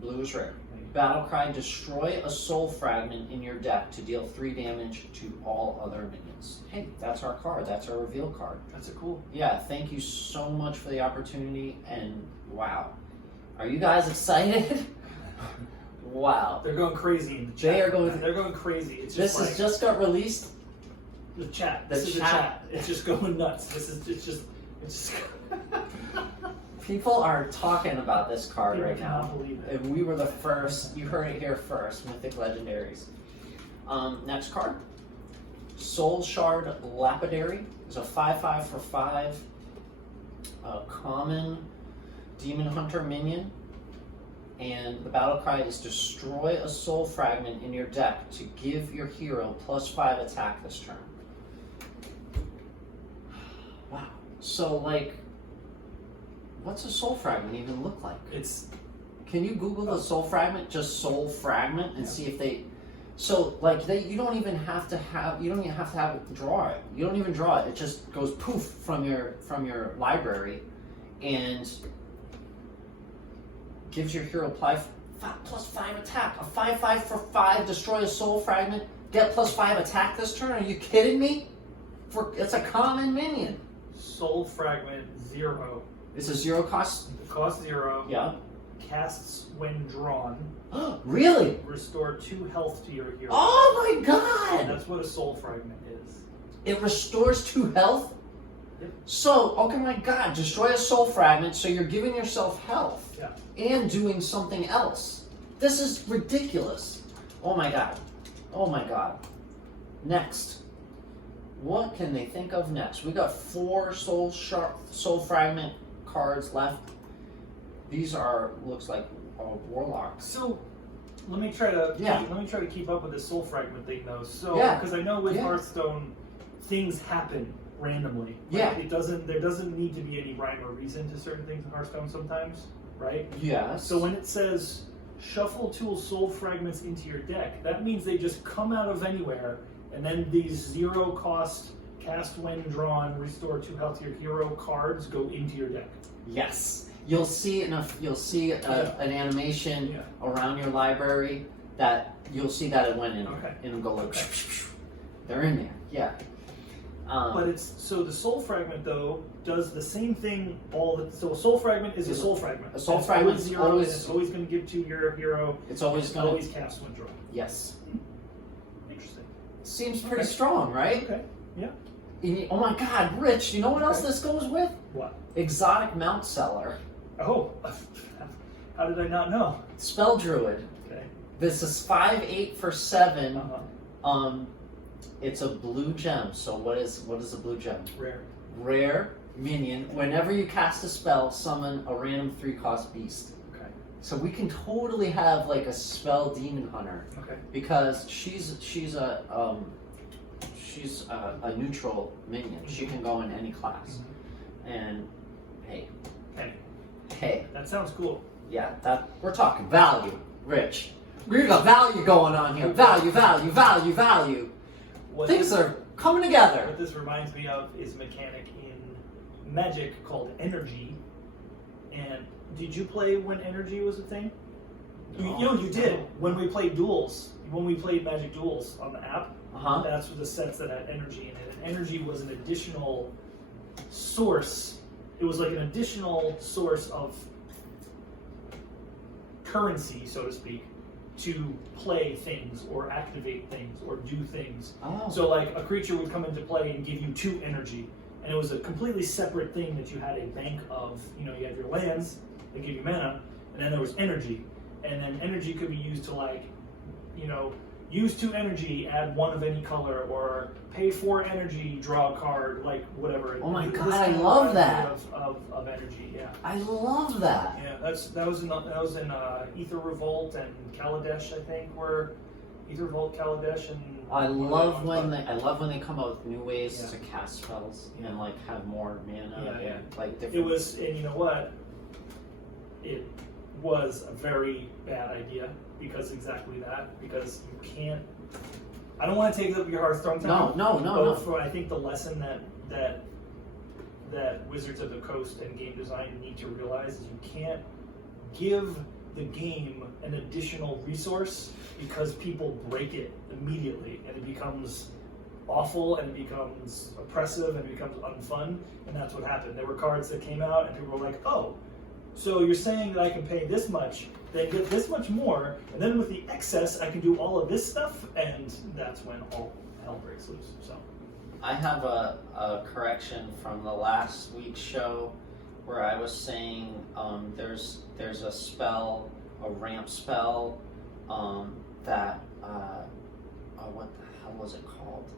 Blue is rare. Battlecry, destroy a soul fragment in your deck to deal 3 damage to all other minions. Hey, that's our card. That's our reveal card. That's a cool. Yeah, thank you so much for the opportunity, and wow. Are you guys excited? Wow. They're going crazy in the chat. They're going crazy. It's This just has just got released. the chat. The This is the chat. chat. It's just going nuts. It's just. People are talking about this card People right now. cannot believe it. And we were the first. You heard it here first. Mythic Legendaries. Next card. Soul Shard Lapidary is a 5/5 for 5. Common Demon Hunter minion. And the battle cry is destroy a soul fragment in your deck to give your hero +5 attack this turn. Wow. So, like, what's a soul fragment even look like? Can you Google the soul fragment, just soul fragment, and see if they? So, like, you don't even have to have it draw it. You don't even draw it. It just goes poof from your library, and gives your hero +5 attack. A 5/5 for 5, destroy a soul fragment, get +5 attack this turn. Are you kidding me? It's a common minion. Soul Fragment 0. It's a 0 cost. Cost 0. Yeah. Casts when drawn. Really? Restore 2 health to your hero. Oh my god! That's what a Soul Fragment is. It restores 2 health? Yep. So, okay, my god, destroy a soul fragment, so you're giving yourself health. Yeah. And doing something else. This is ridiculous. Oh my god. Oh my god. Next. What can they think of next? We got 4 soul fragment cards left. These are, looks like, warlocks. So, let me try to keep up with the Soul Fragment thing though. So, because I know with Hearthstone, things happen randomly. Yeah. There doesn't need to be any rhyme or reason to certain things in Hearthstone sometimes, right? Yes. So when it says shuffle 2 soul fragments into your deck, that means they just come out of anywhere, and then these 0 cost cast when drawn, restore 2 health to your hero cards go into your deck. Yes. You'll see an animation around your library that you'll see that it went in there, and it'll go like they're in there. Yeah. But so the soul fragment though does the same thing so a soul fragment is a soul fragment. A soul fragment is always 0, and it's always going to give to your hero. It's always going to always cast when drawn. Yes. Interesting. Seems pretty strong, right? Okay. Yeah. Oh my god, Rich, you know what else this goes with? What? Exotic Mount Seller. Oh. How did I not know? Spell Druid. Okay. This is 5/8 for 7. Uh-huh. It's a blue gem. So what is a blue gem? Rare. rare minion. Whenever you cast a spell, summon a random 3-cost beast. Okay. So we can totally have like a spell demon hunter Okay. because she's a neutral minion. She can go in any class. And hey, That sounds cool. yeah, that we're talking value, Rich. We got value going on here. Value. What Things this, are coming together. what this reminds me of is a mechanic in Magic called Energy. And did you play when Energy was a thing? You did. When we played Duels, when we played Magic Duels on the app, that's the sets that had Energy in it. And Energy was an additional source. It was like an additional source of currency, so to speak, to play things or activate things or do things. Oh. So like a creature would come into play and give you 2 energy, and it was a completely separate thing that you had a bank of. You know, you have your lands that give you mana, and then there was energy, and then energy could be used to like, you know, use 2 energy, add 1 of any color, or pay 4 energy, draw a card, like whatever. Oh my This God, kind I of love idea that. of energy, yeah. I love that. Yeah, that was in Ether Revolt and Kaladesh, I think, were Ether Revolt, Kaladesh, and I love when they come out with new ways Yeah. to cast spells Yeah. and like have more mana Yeah, and like different. it was, and you know what? It was a very bad idea because exactly that. Because you can't. I don't want to take up your Hearthstone time. No. For I think the lesson that Wizards of the Coast and game design need to realize is you can't give the game an additional resource because people break it immediately and it becomes awful and it becomes oppressive and it becomes unfun, and that's what happened. There were cards that came out and people were like, oh, so you're saying that I can pay this much, then get this much more, and then with the excess I can do all of this stuff, and that's when all hell breaks loose. So I have a correction from the last week's show where I was saying there's a spell, a ramp spell, that what the hell was it called?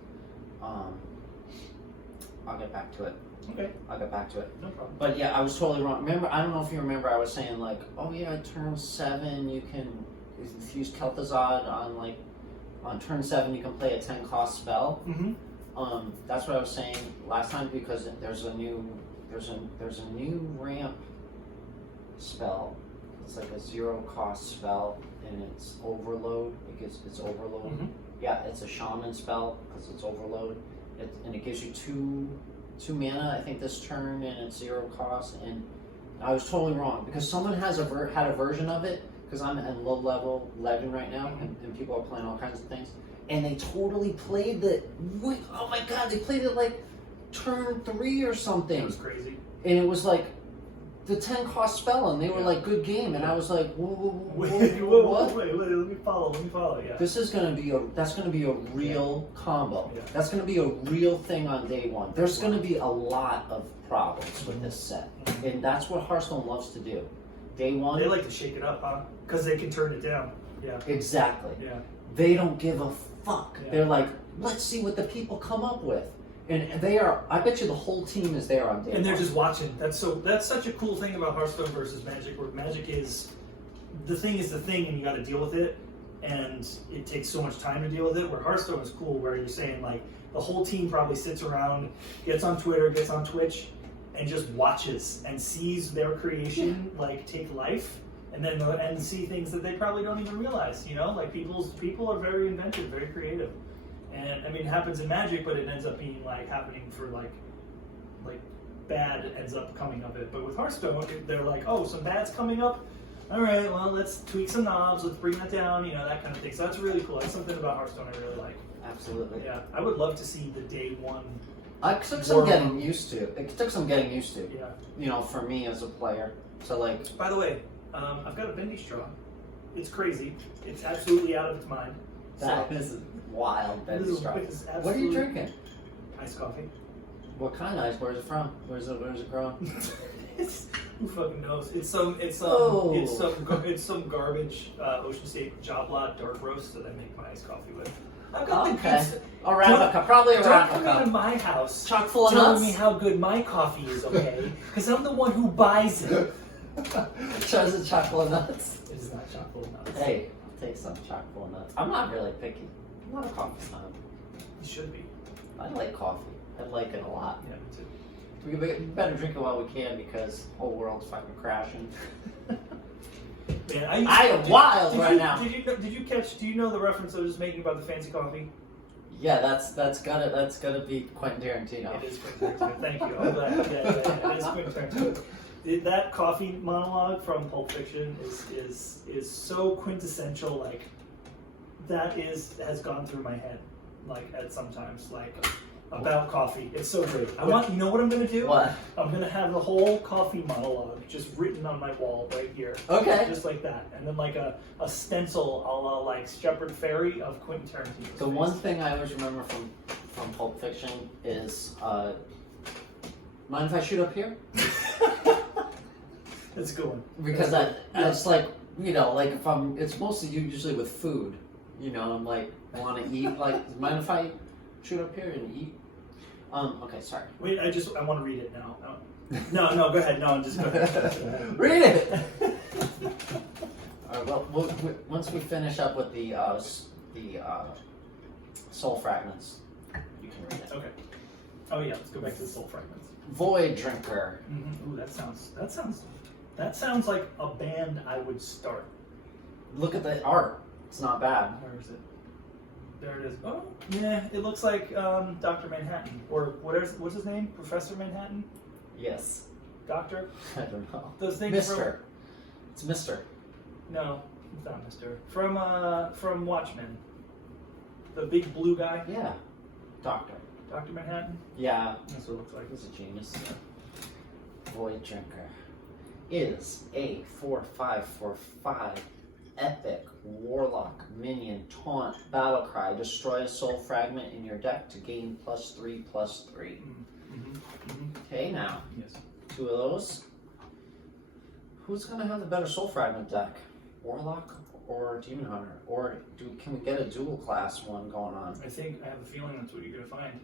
I'll get back to it. okay, I'll get back to it. no problem. But yeah, I was totally wrong. Remember, I don't know if you remember, I was saying like, oh yeah, turn 7 you can, if you use Kel'Thuzad on turn 7 you can play a 10-cost spell. Mm-hmm. That's what I was saying last time because there's a new ramp spell. It's like a 0-cost spell and it's overload. It's overload. Mm-hmm. Yeah, it's a shaman spell because it's overload. And it gives you two mana, I think, this turn, and it's 0 cost. And I was totally wrong because someone has had a version of it because I'm at low level legend right now, and people are playing all kinds of things, and they totally played oh my God, they played it like turn 3 or something. It was crazy. And it was like the 10-cost spell, and they were like, good game, and I was like, Wait, what? wait, let me follow, yeah. This is gonna be a real combo. Yeah. That's gonna be a real thing on day 1. There's gonna be a lot of problems with this set, and that's what Hearthstone loves to do. Day 1, They like to shake it up, huh? Because they can turn it down. Yeah. exactly. Yeah. They don't give a fuck. Yeah. They're like, let's see what the people come up with, and they are. I bet you the whole team is there on day 1. And they're just watching. That's such a cool thing about Hearthstone versus Magic, where Magic is the thing, and you got to deal with it, and it takes so much time to deal with it. Where Hearthstone is cool, where you're saying like the whole team probably sits around, gets on Twitter, gets on Twitch, and just watches and sees their creation like take life, and see things that they probably don't even realize. You know, like people are very inventive, very creative. And I mean, it happens in Magic, but it ends up being like happening for like bad ends up coming of it. But with Hearthstone, they're like, oh, some bad's coming up. All right, well, let's tweak some knobs. Let's bring that down. You know, that kind of thing. So that's really cool. That's something about Hearthstone I really like. Absolutely. Yeah, I would love to see the day 1. I took some getting used to. It took some getting used to. Yeah. You know, for me as a player. So like. By the way, I've got a bendy straw. It's crazy. It's absolutely out of its mind. That is wild, This bendy is- straw. this is What are you absolutely- drinking? Iced coffee. What kind of ice? Where's it from? Where's it grown? it's Who fucking knows? It's some garbage Ocean State job lot dark roast that I make my iced coffee with. I've got the Okay. good. Arabica, probably Don't come Arabica. into my house Chock full of telling nuts? me how good my coffee is, okay? Because I'm the one who buys it. Is it chock full of nuts? It is not chock full of nuts. Hey, I'll take some chock full of nuts. I'm not really picky. I'm not a coffee snob. It should be. I like coffee. I like it a lot. Yeah, me too. We better drink it while we can because the whole world's fucking crashing. Man, I am wild right now. Do you know the reference I was just making about the fancy coffee? Yeah, that's gotta be Quentin Tarantino. It is Quentin Tarantino. Thank you. I'm glad. Yeah, it is Quentin Tarantino. That coffee monologue from Pulp Fiction is so quintessential. Like has gone through my head, like at sometimes, like about coffee. It's so great. You know what I'm gonna do? What? I'm gonna have the whole coffee monologue just written on my wall right here. Okay. Just like that, and then like a stencil, a la like Shepard Fairey of Quentin Tarantino's The face. one thing I always remember from Pulp Fiction is, mind if I shoot up here? That's a good one. Because it's like, like if it's mostly usually with food, I'm like, want to eat, like, mind if I shoot up here and eat? Okay, sorry. Wait, I want to read it now. No, go ahead. No, just go ahead. Read it! Alright, well, once we finish up with the soul fragments, you can read it. Okay. Oh yeah, let's go back to the soul fragments. Void Drinker. Mm-hmm. Ooh, that sounds like a band I would start. Look at the art. It's not bad. Where is it? There it is. Oh, yeah, it looks like Dr. Manhattan. Or what's his name? Professor Manhattan? Yes. Doctor? I don't know. Those things Mister. It's Mister. No, it's not Mister. From Watchmen. The big blue guy? Yeah. Doctor. Dr. Manhattan? Yeah. That's what it looks like. He's a genius. Void Drinker is a 4/5/5 epic warlock minion taunt battle cry. Destroy a soul fragment in your deck to gain +3/+3. Okay, now Yes. 2 of those. Who's gonna have the better soul fragment deck? Warlock or Demon Hunter? Or can we get a dual class one going on? I have a feeling that's what you're gonna find.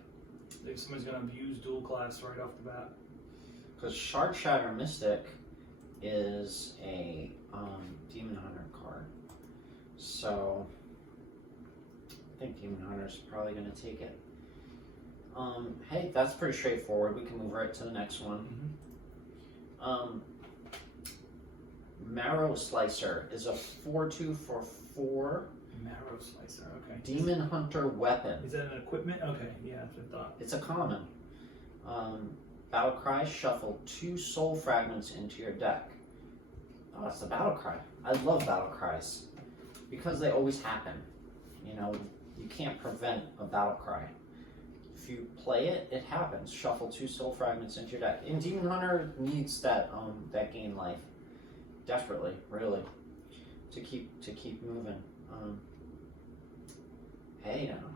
I think somebody's gonna abuse dual class right off the bat. Because Shard Shatter Mystic is a Demon Hunter card. So I think Demon Hunter's probably going to take it. Hey, that's pretty straightforward. We can move right to the next one. Marrow Slicer is a 4/2 for 4 Marrow Slicer, okay. Demon Hunter weapon. Is that an equipment? Okay, yeah, that's what I thought. It's a common. Battle Cry, shuffle 2 soul fragments into your deck. Oh, it's the Battle Cry. I love Battle Cries because they always happen. You can't prevent a Battle Cry. If you play it, it happens. Shuffle 2 soul fragments into your deck. And Demon Hunter needs that gain life desperately, really, to keep moving. Hey now,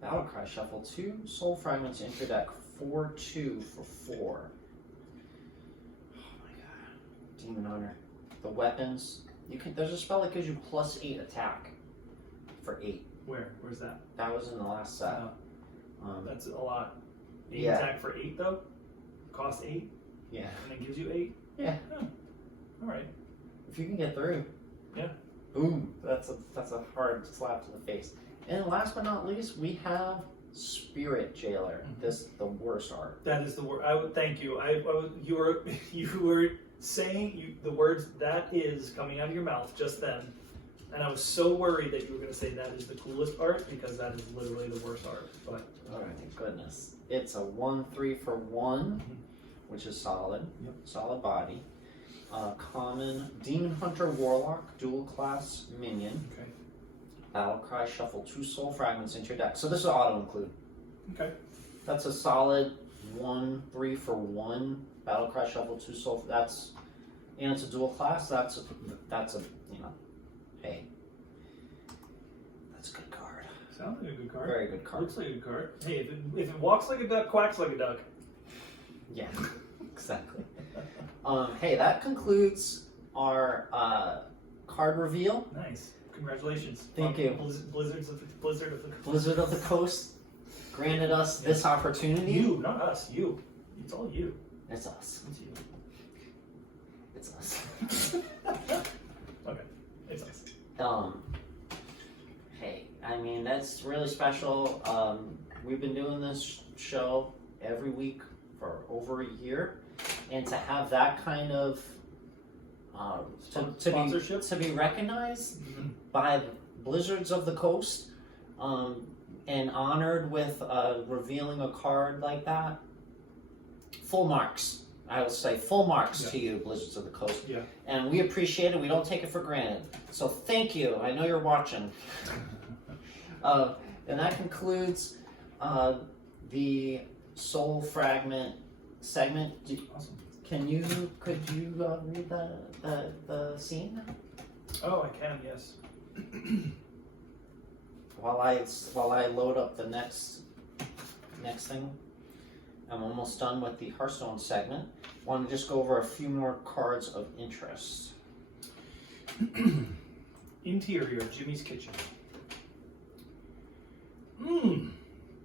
Battle Cry, shuffle 2 soul fragments into your deck. 4/2 for 4. Oh my god. Demon Hunter. The weapons. There's a spell that gives you +8 attack for 8. Where's that? That was in the last set. That's a lot. 8 Yeah. attack for 8 though? Cost 8? Yeah. And it gives you 8? Yeah. Oh. Alright. If you can get through. Yeah. Boom. That's a hard slap to the face. And last but not least, we have Spirit Jailer. This the worst art. That is the word. I would thank you. You were saying the words "that is" coming out of your mouth just then, and I was so worried that you were going to say that is the coolest art because that is literally the worst art. But oh my goodness, it's a 1/3 for 1, which is solid. Yep. Solid body. Common Demon Hunter Warlock dual class minion. okay. Battle Cry, shuffle 2 soul fragments into your deck. So this is auto include. Okay. That's a solid 1/3 for 1. Battle Cry, shuffle 2 soul. And it's a dual class. That's a hey, that's a good card. Sounds like a good card. Very good card. Looks like a good card. Hey, if it walks like a duck, quacks like a duck. Yeah, exactly. Hey, that concludes our card reveal. Nice. Congratulations. Thank you. Blizzard of the Blizzard of the Coast granted us this opportunity. You, not us. You. It's all you. It's us. It's you. It's us. Okay. It's us. Hey, I mean, that's really special. We've been doing this show every week for over a year, and to have that kind of Sponsorship? to be recognized Mhm. by Blizzards of the Coast, and honored with revealing a card like that, full marks. I would say full marks to you, Blizzards of the Coast. Yeah. And we appreciate it. We don't take it for granted. So thank you. I know you're watching. And that concludes the Soul Fragment segment. Awesome. Could you read the scene Oh, I can, yes. while I load up the next thing? I'm almost done with the Hearthstone segment. Want to just go over a few more cards of interest. Interior, Jimmy's kitchen.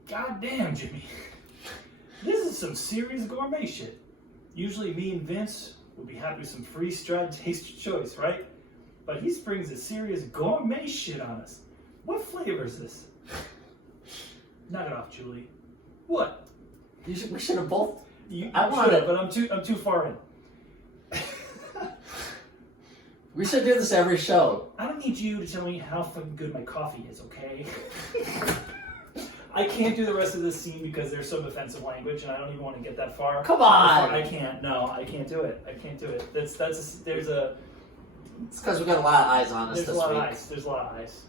Goddamn, Jimmy. This is some serious gourmet shit. Usually me and Vince would be happy with some free Strad taste choice, right? But he springs a serious gourmet shit on us. What flavor is this? Knock it off, Julie. What? We should have both. I want should, it. but I'm too far in. We should do this every show. I don't need you to tell me how fucking good my coffee is, okay? I can't do the rest of this scene because there's some offensive language, and I don't even want to get that far. Come on! I can't. No, I can't do it. I can't do it. There's It's because we got a lot of eyes on us there's this a lot week. of ice. There's a lot of ice.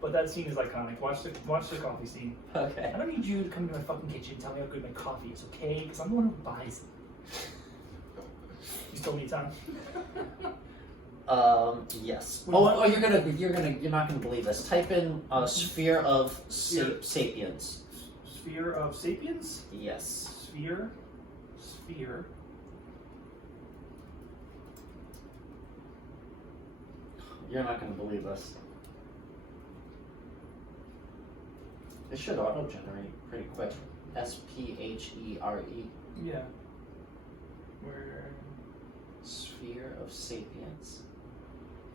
But that scene is iconic. Watch the coffee scene. Okay. I don't need you to come to my fucking kitchen and tell me how good my coffee is, okay? Because I'm the one who buys it. You still need time. Yes. What? You're not gonna believe this. Type in sphere of sapiens. Sphere of sapiens. Yes. Sphere. You're not gonna believe this. It should auto-generate pretty quick. SPHERE. Yeah. Where? Sphere of Sapiens.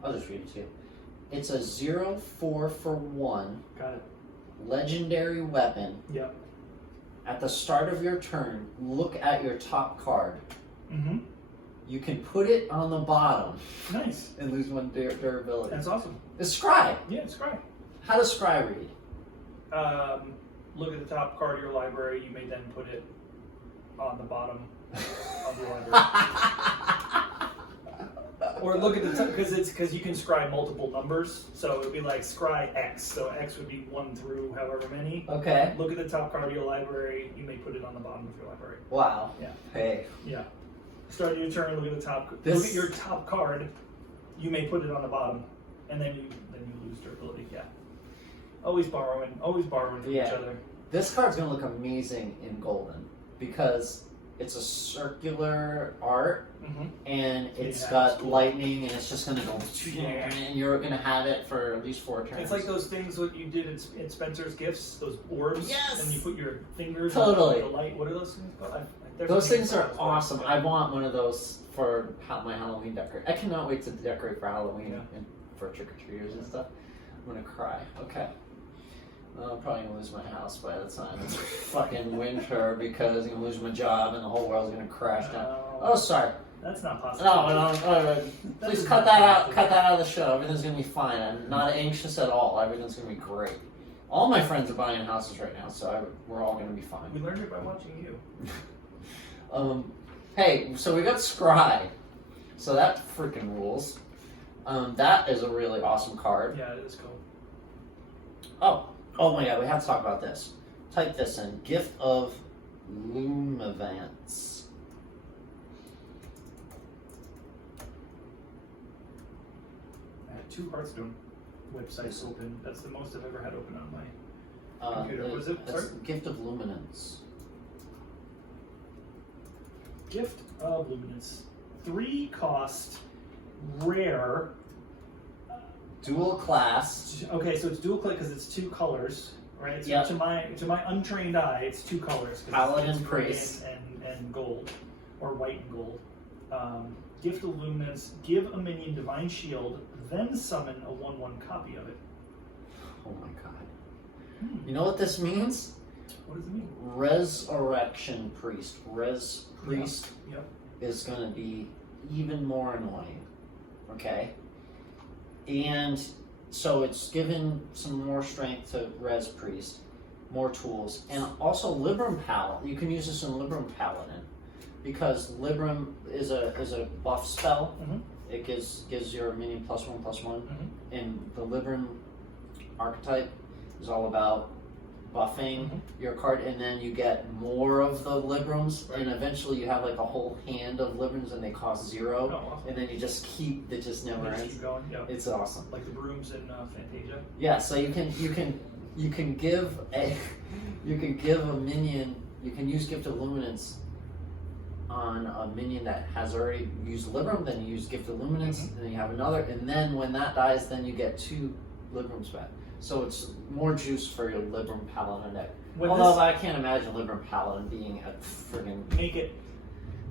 I'll just read it to you. It's a 0/4 for 1 Got it. legendary weapon. Yep. At the start of your turn, look at your top card. Mm-hmm. You can put it on the bottom Nice. and lose 1 durability. That's awesome. It's Scry. Yeah, it's great. How does Scry read? Look at the top card of your library. You may then put it on the bottom of your library. Or look at the top, because you can scry multiple numbers. So it would be like scry X. So X would be 1 through however many. Okay. Look at the top card of your library. You may put it on the bottom of your library. Wow. Yeah. Hey. Yeah. Start your turn. Look at the top. Look This- at your top card. You may put it on the bottom, and then you lose durability. Yeah. Always borrowing from each Yeah. other. This card's gonna look amazing in Golden because it's a circular art Mm-hmm. and it's Yeah, got it's cool. lightning and it's just gonna go Yeah. and you're gonna have it for at least 4 turns. It's like those things what you did in Spencer's Gifts, those orbs. Yes! And you put your fingers Totally. on the light. What are those things called? Those things are awesome. I want one of those for my Halloween decoration. I cannot wait to decorate for Halloween Yeah. and for trick-or-treaters and stuff. I'm gonna cry. Okay. I'm probably gonna lose my house by the time it's fucking winter because I'm gonna lose my job and the whole world's gonna crash down. Oh, sorry. That's not possible. No. Please cut that out. Cut that out of the show. Everything's gonna be fine. I'm not anxious at all. Everything's gonna be great. All my friends are buying houses right now, so we're all gonna be fine. We learned it by watching you. Hey, so we got Scry. So that freaking rules. That is a really awesome card. Yeah, it is cool. Oh my god, we have to talk about this. Type this in. Gift of Lumivance. I had 2 Hearthstone websites open. That's the most I've ever had open on my computer. What is it? That's Sorry? Gift of Luminance. Gift of Luminance. 3-cost rare. Dual class. Okay, so it's dual click because it's 2 colors, right? So Yep. to my untrained eye, it's 2 colors. 'Cause Paladin it's gray Priest. and gold, or white and gold. Gift of Luminance. Give a minion Divine Shield, then summon a 1/1 copy of it. Oh my god. You know what this means? What does it mean? Resurrection Priest. Res Priest Yep. is going to be even more annoying. Okay? And so it's given some more strength to Res Priest, more tools, and also Libram Paladin. You can use this in Libram Paladin because Libram is a buff spell. Mhm. It gives your minion +1/+1, Mhm. and the Libram archetype is all about buffing Mhm. your card, and then you get more of the Librams, Right. and eventually you have like a whole hand of Librams, and they cost 0, Oh, awesome. and then you just keep it just never Just ends. keep going. Yeah. It's awesome. Like the brooms in Fantasia. Yeah, so you can give a minion, you can use Gift of Luminance on a minion that has already used Libram, then you use Gift of Luminance, Mhm. and then you have another, and then when that dies, then you get 2 Librams back. So it's more juice for your Libram Paladin deck. When Although I can't imagine Libram Paladin being a friggin', Make it.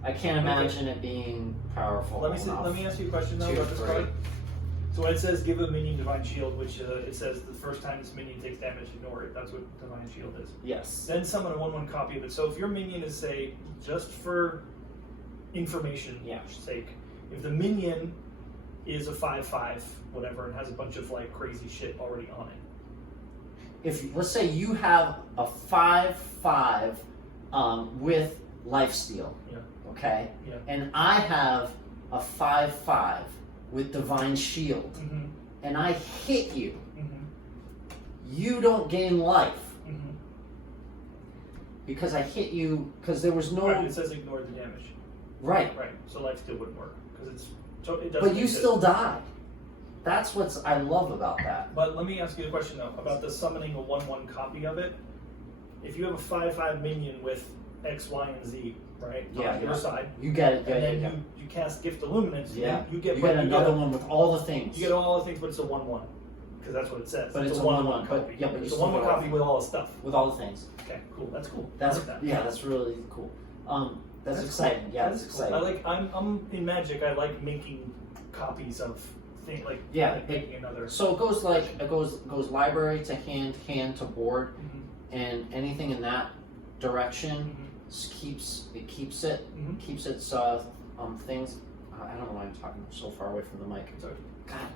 I can't imagine it being powerful Let me enough. let me ask you a question though to about this break. card. So when it says give a minion Divine Shield, which it says the first time this minion takes damage, ignore it. That's what Divine Shield is. Yes. Then summon a 1/1 copy of it. So if your minion is, say, just for information sake, if the minion is a 5/5, whatever, and has a bunch of like crazy shit already on it. If let's say you have a 5/5 with lifesteal, Yeah. okay, Yeah. and I have a 5/5 with divine shield, Mm-hmm. and I hit you, Mm-hmm. you don't gain life Mm-hmm. because I hit you because there was no Right, it says ignore the damage. right, Right. So life still wouldn't work because it doesn't. but you exist. still die. That's what I love about that. But let me ask you a question though about the summoning a 1/1 copy of it. If you have a 5/5 minion with X, Y, and Z, right? Yeah, On your yeah. side. You get it, And then yeah. you cast Gift of Luminance. Yeah, And you get another one with all the things. You get all the things, but it's a 1/1 because that's what it says. But it's it's a a 1/1 1/1, but- copy. yeah, but you it's a still 1/1 get all copy the- with all the stuff. with all the things. Okay, cool. That's cool. That's I like that. yeah, that's really cool. That's exciting. Cool. Yeah, that's that's cool. exciting. I'm in Magic. I like making copies of things like Yeah, like making another. So it goes like it goes library to hand to board, Mhm. and anything in that direction Mhm. keeps its things. I don't know why I'm talking so far away from the mic. It's okay. God,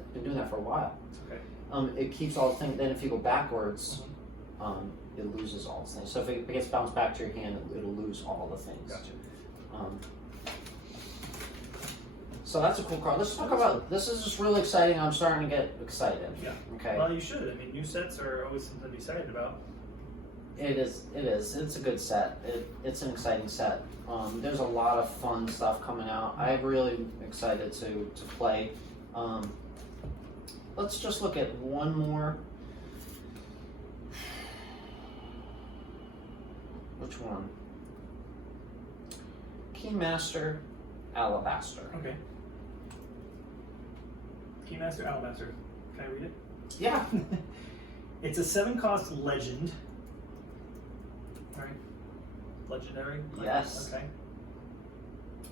I've been doing that for a while. It's okay. It keeps all the things. Then if you go backwards, it loses all the things. So if it gets bounced back to your hand, it'll lose all the things. Gotcha. So that's a cool card. Let's talk about this. Is just really exciting. I'm starting to get excited. Yeah. Okay. Well, you should. I mean, new sets are always something to be excited about. It is. It's a good set. It's an exciting set. There's a lot of fun stuff coming out. I'm really excited to play. Let's just look at one more. Which one? Keymaster Alabaster. Okay. Keymaster Alabaster. Can I read it? Yeah. It's a 7-cost legend. Right? Legendary? Yes. Okay.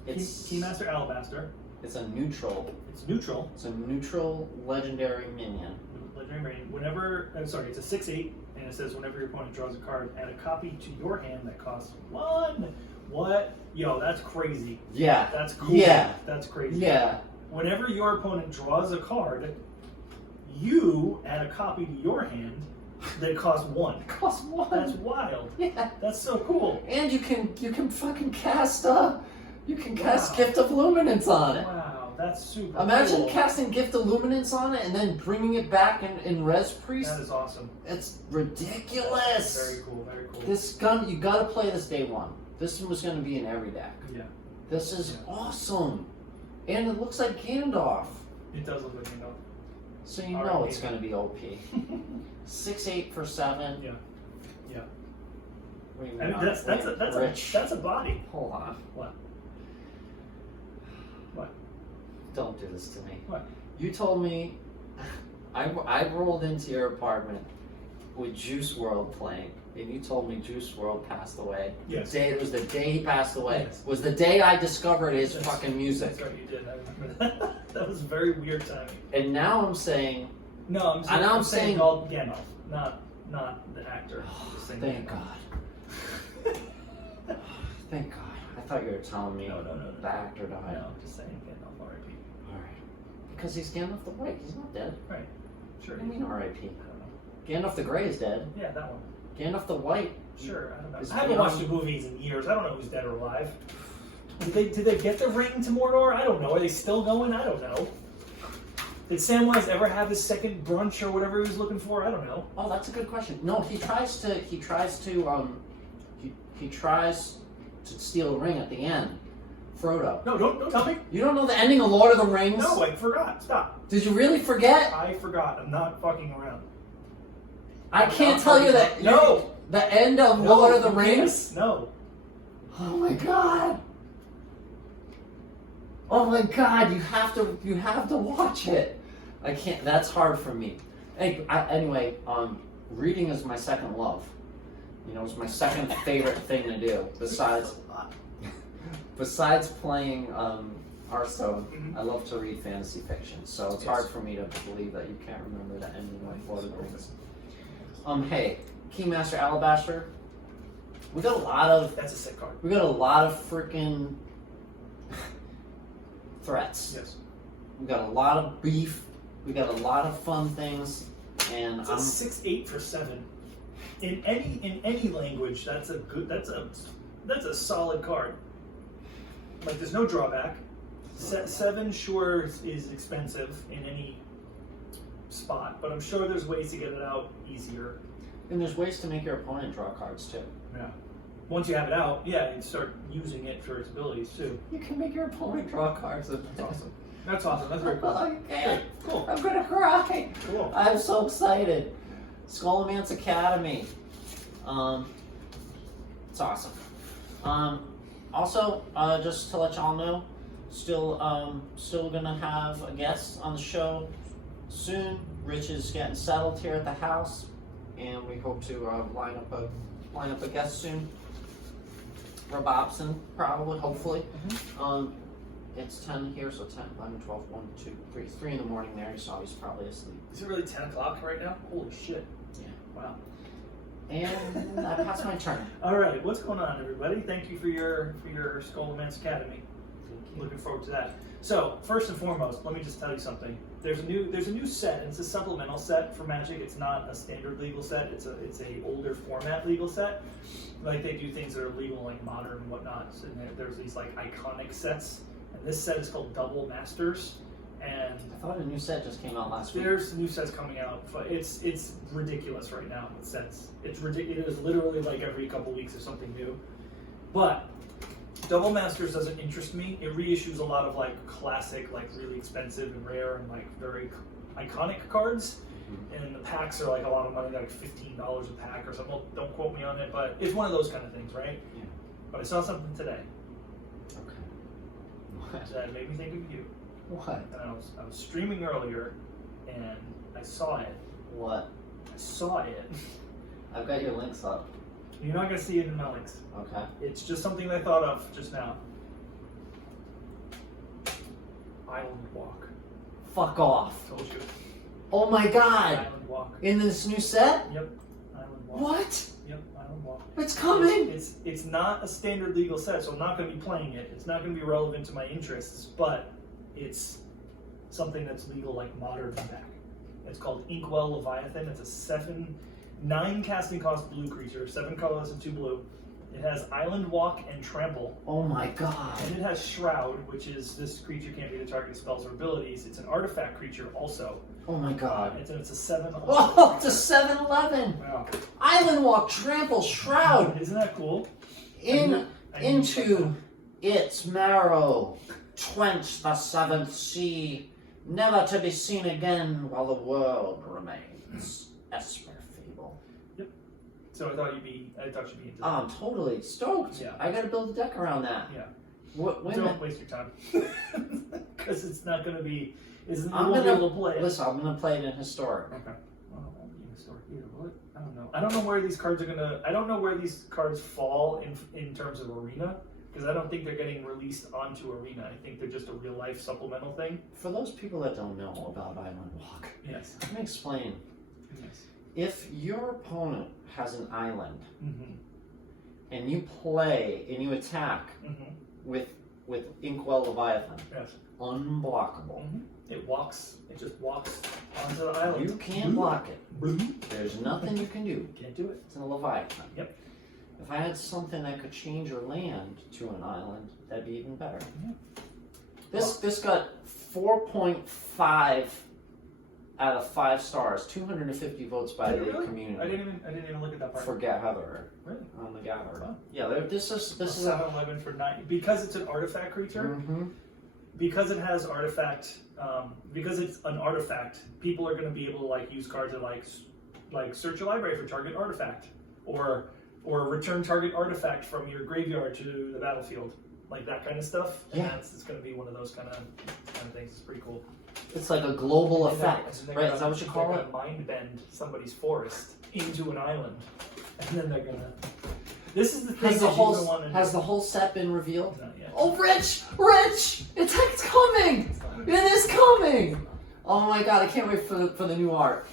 It's Keymaster Alabaster. It's a neutral. It's neutral. It's a neutral legendary minion. Legendary Marine. Whenever, I'm sorry, it's a 6/8, and it says whenever your opponent draws a card, add a copy to your hand that costs 1. What? Yo, that's crazy. Yeah. That's cool. Yeah. That's crazy. Yeah. Whenever your opponent draws a card, you add a copy to your hand that costs 1. It costs 1. That's wild. Yeah. That's so cool. And you can fucking cast Wow. Gift of Luminance on it. Wow, that's super Imagine cool. casting Gift of Luminance on it and then bringing it back in Res Priest. That is awesome. It's ridiculous. Very cool, very cool. This gun, you gotta play this day one. This was gonna be in every deck. Yeah, This is Yeah. awesome. And it looks like Gandalf. it does look like enough. So you All know right, it's gonna be OP. 6/8 for 7. Yeah. Yeah. Wait, I mean, not- that's wait, Rich. a body. Hold on. What? Don't do this to me. What? You told me I rolled into your apartment with Juice WRLD playing, and you told me Juice WRLD passed away. Yes. It was the day he passed away. Yes. Was the day I discovered his Yes. fucking music. That's right, you did. I remember that. That was very weird timing. And now I'm saying, No, I'm saying, I'm saying- Gandalf, not the actor. Just saying thank Gandalf. God. Thank God. I thought you were telling me No. the actor died. No, just saying Gandalf, R.I.P. Alright. Because he's Gandalf the White. He's not dead. Right. Sure. What do you mean R.I.P.? I don't know. Gandalf the Grey is dead. Yeah, that one. Gandalf the White. Sure, I don't know. Is I haven't beyond- watched the movies in years. I don't know who's dead or alive. Did they get the ring to Mordor? I don't know. Are they still going? I don't know. Did Samwise ever have his second brunch or whatever he was looking for? I don't know. Oh, that's a good question. No, he tries to steal a ring at the end. Frodo. No, don't tell me. You don't know the ending of Lord of the Rings? No, I forgot. Stop. Did you really forget? I forgot. I'm not fucking around. I can't tell you that. No. The end of No, Lord of the you can't. Rings? No. Oh my god. Oh my god, you have to watch it. I can't, that's hard for me. Anyway, reading is my second love. You know, it's my second favorite thing to do besides playing Hearthstone. Mhm. I love to read fantasy fiction, so it's Yes. hard for me to believe that you can't remember the ending of Lord of the Rings. Hey, Keymaster Alabaster. We got a lot of That's a sick card. freaking threats. Yes. We got a lot of beef. We got a lot of fun things, and It's a 6/8 for 7. In any language, that's a solid card. Like there's no drawback. 7 sure is expensive in any spot, but I'm sure there's ways to get it out easier. and there's ways to make your opponent draw cards too. Yeah. Once you have it out, yeah, you start using it for its abilities too. You can make your opponent draw cards. That's awesome. That's awesome. That's very cool. I can't. Cool. I'm gonna cry. Cool. I'm so excited. Skullman's Academy. It's awesome. Also, just to let y'all know, still gonna have a guest on the show soon. Rich is getting settled here at the house, and we hope to line up a guest soon. Rob Hobson, probably, hopefully. It's 10 here, so 10, 11, 12, 1, 2, 3. 3 in the morning there, so he's probably asleep. Is it really 10 o'clock right now? Holy shit. Yeah. Wow. And I pass my turn. All right, what's going on, everybody? Thank you for your Skullman's Academy. Looking forward to that. So, first and foremost, let me just tell you something. There's a new set, and it's a supplemental set for Magic. It's not a standard legal set. It's a older format legal set. Like they do things that are legal, like Modern and whatnot. So there's these like iconic sets, and this set is called Double Masters. And I thought a new set just came out last week. there's new sets coming out, but it's ridiculous right now with sets. It is literally like every couple weeks there's something new. But Double Masters doesn't interest me. It reissues a lot of like classic, like really expensive and rare and like very iconic cards. And the packs are like a lot of money, like $15 a pack or something. Well, don't quote me on it, but it's one of those kind of things, right? Yeah. But I saw something today Okay. that made me think of you. What? And I was streaming earlier, and I saw it. What? I saw it. I've got your links up. You're not gonna see it in my links. Okay. It's just something I thought of just now. Island Walk. Fuck off. Told you. Oh my god! Island Walk. In this new set? Yep. Island Walk. What? Yep. Island Walk. It's coming! It's not a standard legal set, so I'm not going to be playing it. It's not going to be relevant to my interests, but it's something that's legal, like Modern and back. It's called Inkwell Leviathan. It's a 9 casting cost blue creature, 7 colors and 2 blue. It has Island Walk and Trample. Oh my god. And it has Shroud, which is this creature can't be the target of spells or abilities. It's an artifact creature also. Oh my god. It's a 7. Oh, it's a 7-Eleven! Wow. Island Walk, Trample, Shroud! Isn't that cool? Into its marrow, quench the 7th sea, never to be seen again while the world remains. Esper Fable. So I thought you'd be into that. I'm totally stoked. Yeah. I gotta build a deck around that. Yeah. Wait a Don't minute. waste your time. Because it's not going to be, you I'm won't be gonna able to play it. listen. I'm gonna play it in historic. Okay. Well, it won't be in historic either, will it? I don't know. I don't know where these cards are gonna. I don't know where these cards fall in terms of arena, because I don't think they're getting released onto arena. I think they're just a real life supplemental thing. For those people that don't know about Island Walk, Yes. let me explain. Yes. If your opponent has an island Mm-hmm. and you play and you attack Mm-hmm. with Inkwell Leviathan, Yes. unblockable. Mm-hmm. It just walks onto the island. You can't block it. Boom. There's nothing you can do. Can't do it. It's a Leviathan. Yep. If I had something that could change your land to an island, that'd be even better. Yeah. This got 4.5 out of 5 stars, 250 votes by Did it the really? community. I didn't even look at that part. For Gather. Really? On the Gather. Wow. Yeah, this is a 7-11 for 9 because it's an artifact creature. Mhm. Because it has artifact, because it's an artifact, people are going to be able to like use cards that like search your library for target artifact, or return target artifact from your graveyard to the battlefield, like that kind of stuff. Yeah. And it's going to be one of those kind of things. It's pretty cool. It's like a global And then- effect, and then right? Is that what you call they're it? gonna mind bend somebody's forest into an island, and then they're gonna. This is the thing Has the that you're gonna whole want to has the whole set been revealed? Not yet. Oh, Rich! It's coming! It is coming! Oh my god, I can't wait for the new art.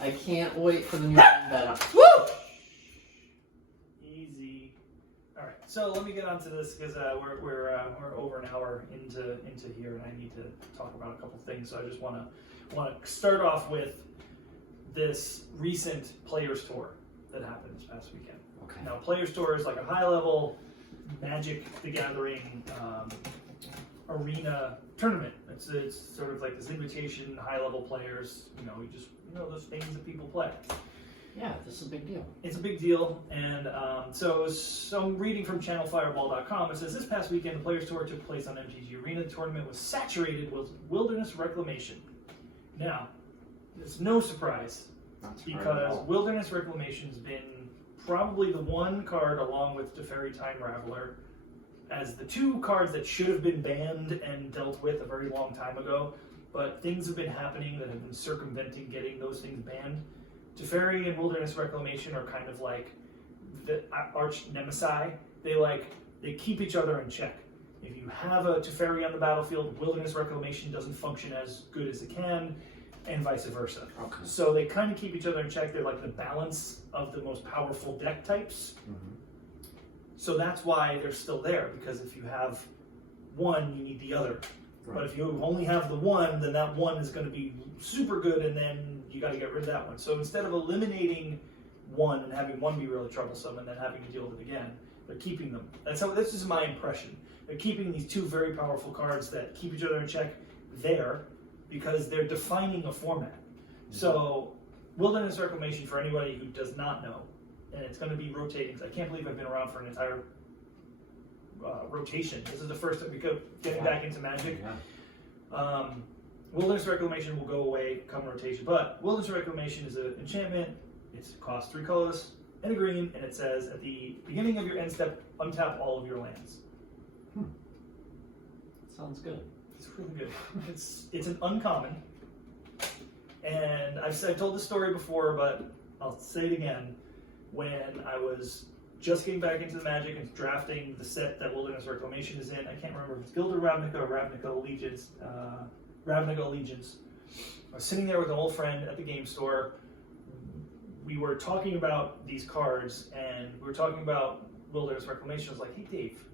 I can't wait for the new vendetta. Woo! Easy. All right, so let me get onto this because we're over an hour into here, and I need to talk about a couple things. So I just want to start off with this recent Players Tour that happened this past weekend. Okay. Now, Players Tour is like a high-level Magic the Gathering arena tournament. It's sort of like this invitation, high-level players. Those things that people play. Yeah, this is a big deal. It's a big deal, and so I'm reading from ChannelFireball.com. It says this past weekend, the Players Tour took place on MTG Arena. The tournament was saturated with Wilderness Reclamation. Now, it's no surprise Not surprised at because all. Wilderness Reclamation's been probably the one card, along with Teferi Time Raveler, as the two cards that should have been banned and dealt with a very long time ago. But things have been happening that have been circumventing getting those things banned. Teferi and Wilderness Reclamation are kind of like the arch nemesis. They keep each other in check. If you have a Teferi on the battlefield, Wilderness Reclamation doesn't function as good as it can, and vice versa. Okay. So they kind of keep each other in check. They're like the balance of the most powerful deck types. Mhm. So that's why they're still there, because if you have one, you need the other. Right. But if you only have the one, then that one is going to be super good, and then you got to get rid of that one. So instead of eliminating one and having one be really troublesome and then having to deal with it again, they're keeping them. This is my impression. They're keeping these two very powerful cards that keep each other in check there because they're defining a format. So Wilderness Reclamation, for anybody who does not know, and it's going to be rotating. I can't believe I've been around for an entire rotation. This is the first that we go getting back into Magic. Yeah. Wilderness Reclamation will go away come rotation, but Wilderness Reclamation is an enchantment. It costs 3 colors and a green, and it says at the beginning of your end step, untap all of your lands. Sounds good. It's really good. It's an uncommon, and I've told this story before, but I'll say it again. When I was just getting back into the Magic and drafting the set that Wilderness Reclamation is in, I can't remember if it's Gilded Ravnica or Ravnica Allegiance. Ravnica Allegiance. I was sitting there with an old friend at the game store. We were talking about these cards, and we were talking about Wilderness Reclamation. I was like, hey, Dave,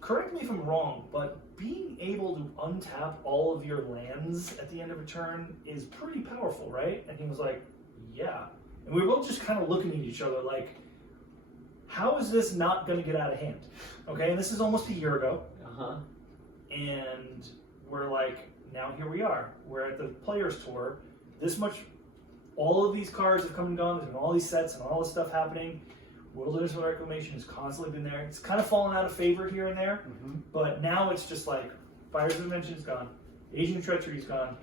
correct me if I'm wrong, but being able to untap all of your lands at the end of a turn is pretty powerful, right? And he was like, yeah. And we were both just kind of looking at each other like, how is this not going to get out of hand? Okay, and this is almost a year ago. Uh-huh. And we're like, now here we are. We're at the Players Tour. This much, all of these cards have come and gone. There's been all these sets and all this stuff happening. Wilderness Reclamation has constantly been there. It's kind of fallen out of favor here and there, but now it's just like Fires of Dimension is gone, Agent Treachery is gone,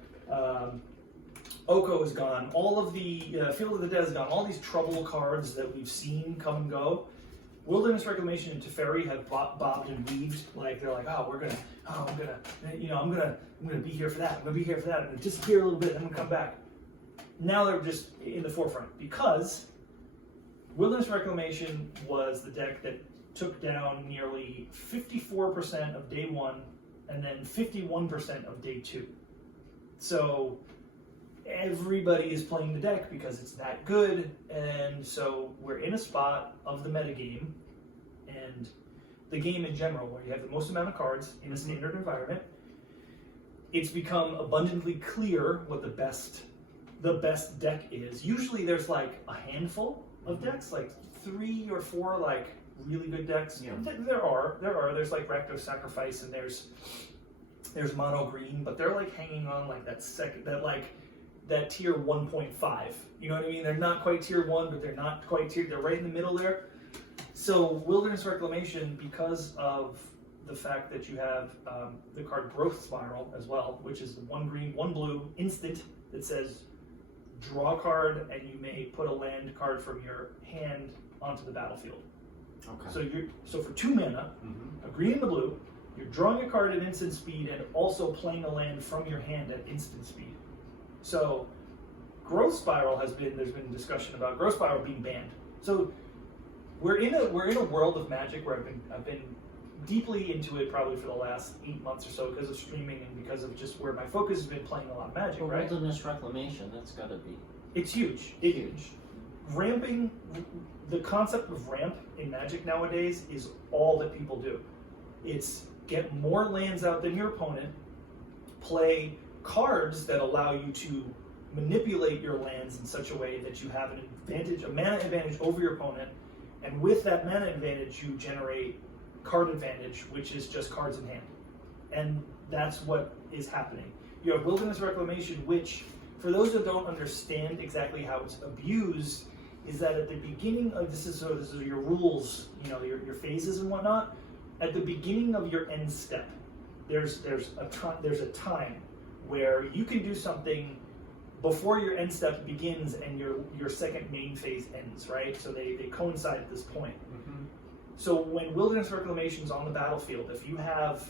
Oko is gone, all of the Field of the Dead is gone. All these trouble cards that we've seen come and go Wilderness Reclamation and Teferi have bobbed and weaved. Like they're like, I'm gonna be here for that. I'm gonna be here for that. I'm gonna disappear a little bit. I'm gonna come back. Now they're just in the forefront because Wilderness Reclamation was the deck that took down nearly 54% of day one and then 51% of day two. So everybody is playing the deck because it's that good, and so we're in a spot of the metagame and the game in general where you have the most amount of cards in a standard environment. It's become abundantly clear what the best deck is. Usually there's like a handful of decks, like 3 or 4 like really good decks. Yeah. There's like Rakdos Sacrifice and there's Mono Green, but they're like hanging on like that tier 1.5. You know what I mean? They're not quite tier 1, but they're not quite they're right in the middle there. So Wilderness Reclamation, because of the fact that you have the card Growth Spiral as well, which is the 1 green, 1 blue instant that says draw a card and you may put a land card from your hand onto the battlefield. Okay. So for 2 mana, a green and a blue, you're drawing a card at instant speed and also playing a land from your hand at instant speed. So Growth Spiral there's been discussion about Growth Spiral being banned. So we're in a world of Magic where I've been deeply into it probably for the last 8 months or so because of streaming and because of just where my focus has been playing a lot of Magic, right? Wilderness Reclamation, that's gotta be It's huge. huge. Ramping, the concept of ramp in Magic nowadays is all that people do. It's get more lands out than your opponent, play cards that allow you to manipulate your lands in such a way that you have an advantage, a mana advantage over your opponent, and with that mana advantage you generate card advantage, which is just cards in hand. And that's what is happening. You have Wilderness Reclamation, which, for those that don't understand exactly how it's abused, is that at the beginning of this is your rules, your phases and whatnot. At the beginning of your end step, there's a time where you can do something before your end step begins and your second main phase ends, right? So they coincide at this point. So when Wilderness Reclamation is on the battlefield, if you have,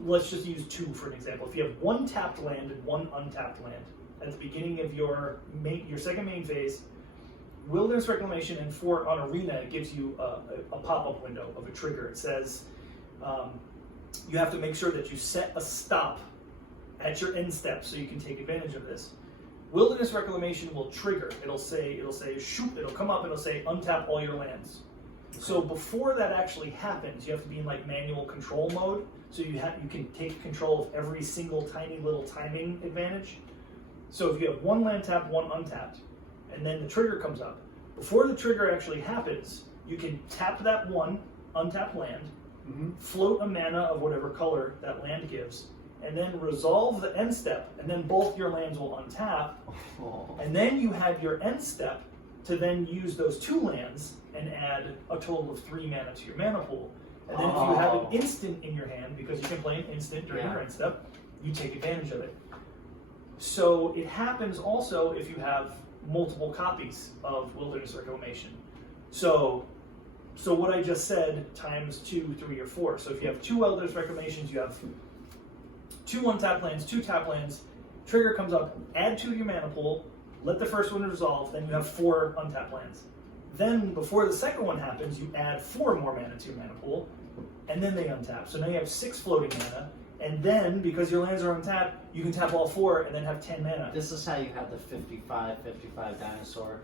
let's just use 2 for an example. If you have 1 tapped land and 1 untapped land at the beginning of your second main phase, Wilderness Reclamation and on Arena, it gives you a pop-up window of a trigger. It says you have to make sure that you set a stop at your end step so you can take advantage of this. Wilderness Reclamation will trigger. It'll say shoot. It'll come up. It'll say untap all your lands. So before that actually happens, you have to be in like manual control mode. So you can take control of every single tiny little timing advantage. So if you have 1 land tapped, 1 untapped, and then the trigger comes up, before the trigger actually happens, you can tap that 1 untapped land, float a mana of whatever color that land gives, and then resolve the end step, and then both your lands will untap, and then you have your end step to then use those 2 lands and add a total of 3 mana to your mana pool. And then if you have an instant in your hand, because you can play an instant during your end step, you take advantage of it. So it happens also if you have multiple copies of Wilderness Reclamation. So what I just said times 2, 3, or 4. So if you have 2 Wilderness Reclamations, you have 2 untapped lands, 2 tap lands, trigger comes up, add 2 to your mana pool, let the first one resolve, then you have 4 untapped lands. Then before the second one happens, you add 4 more mana to your mana pool, and then they untap. So now you have 6 floating mana, and then because your lands are untapped, you can tap all 4 and then have 10 mana. This is how you have the 55 dinosaur.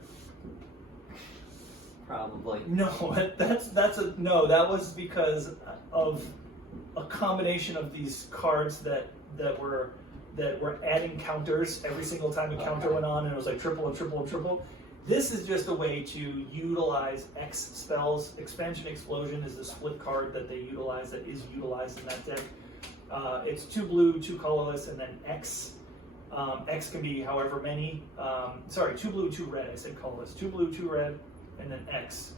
Probably. No, that was because of a combination of these cards that were adding counters every single time a counter went on, and it was like triple and triple and triple. This is just a way to utilize X spells. Expansion Explosion is the split card that they utilize, that is utilized in that deck. It's 2 blue, 2 colorless, and then X. X can be however many. 2 blue, 2 red. I said colorless. 2 blue, 2 red, and then X.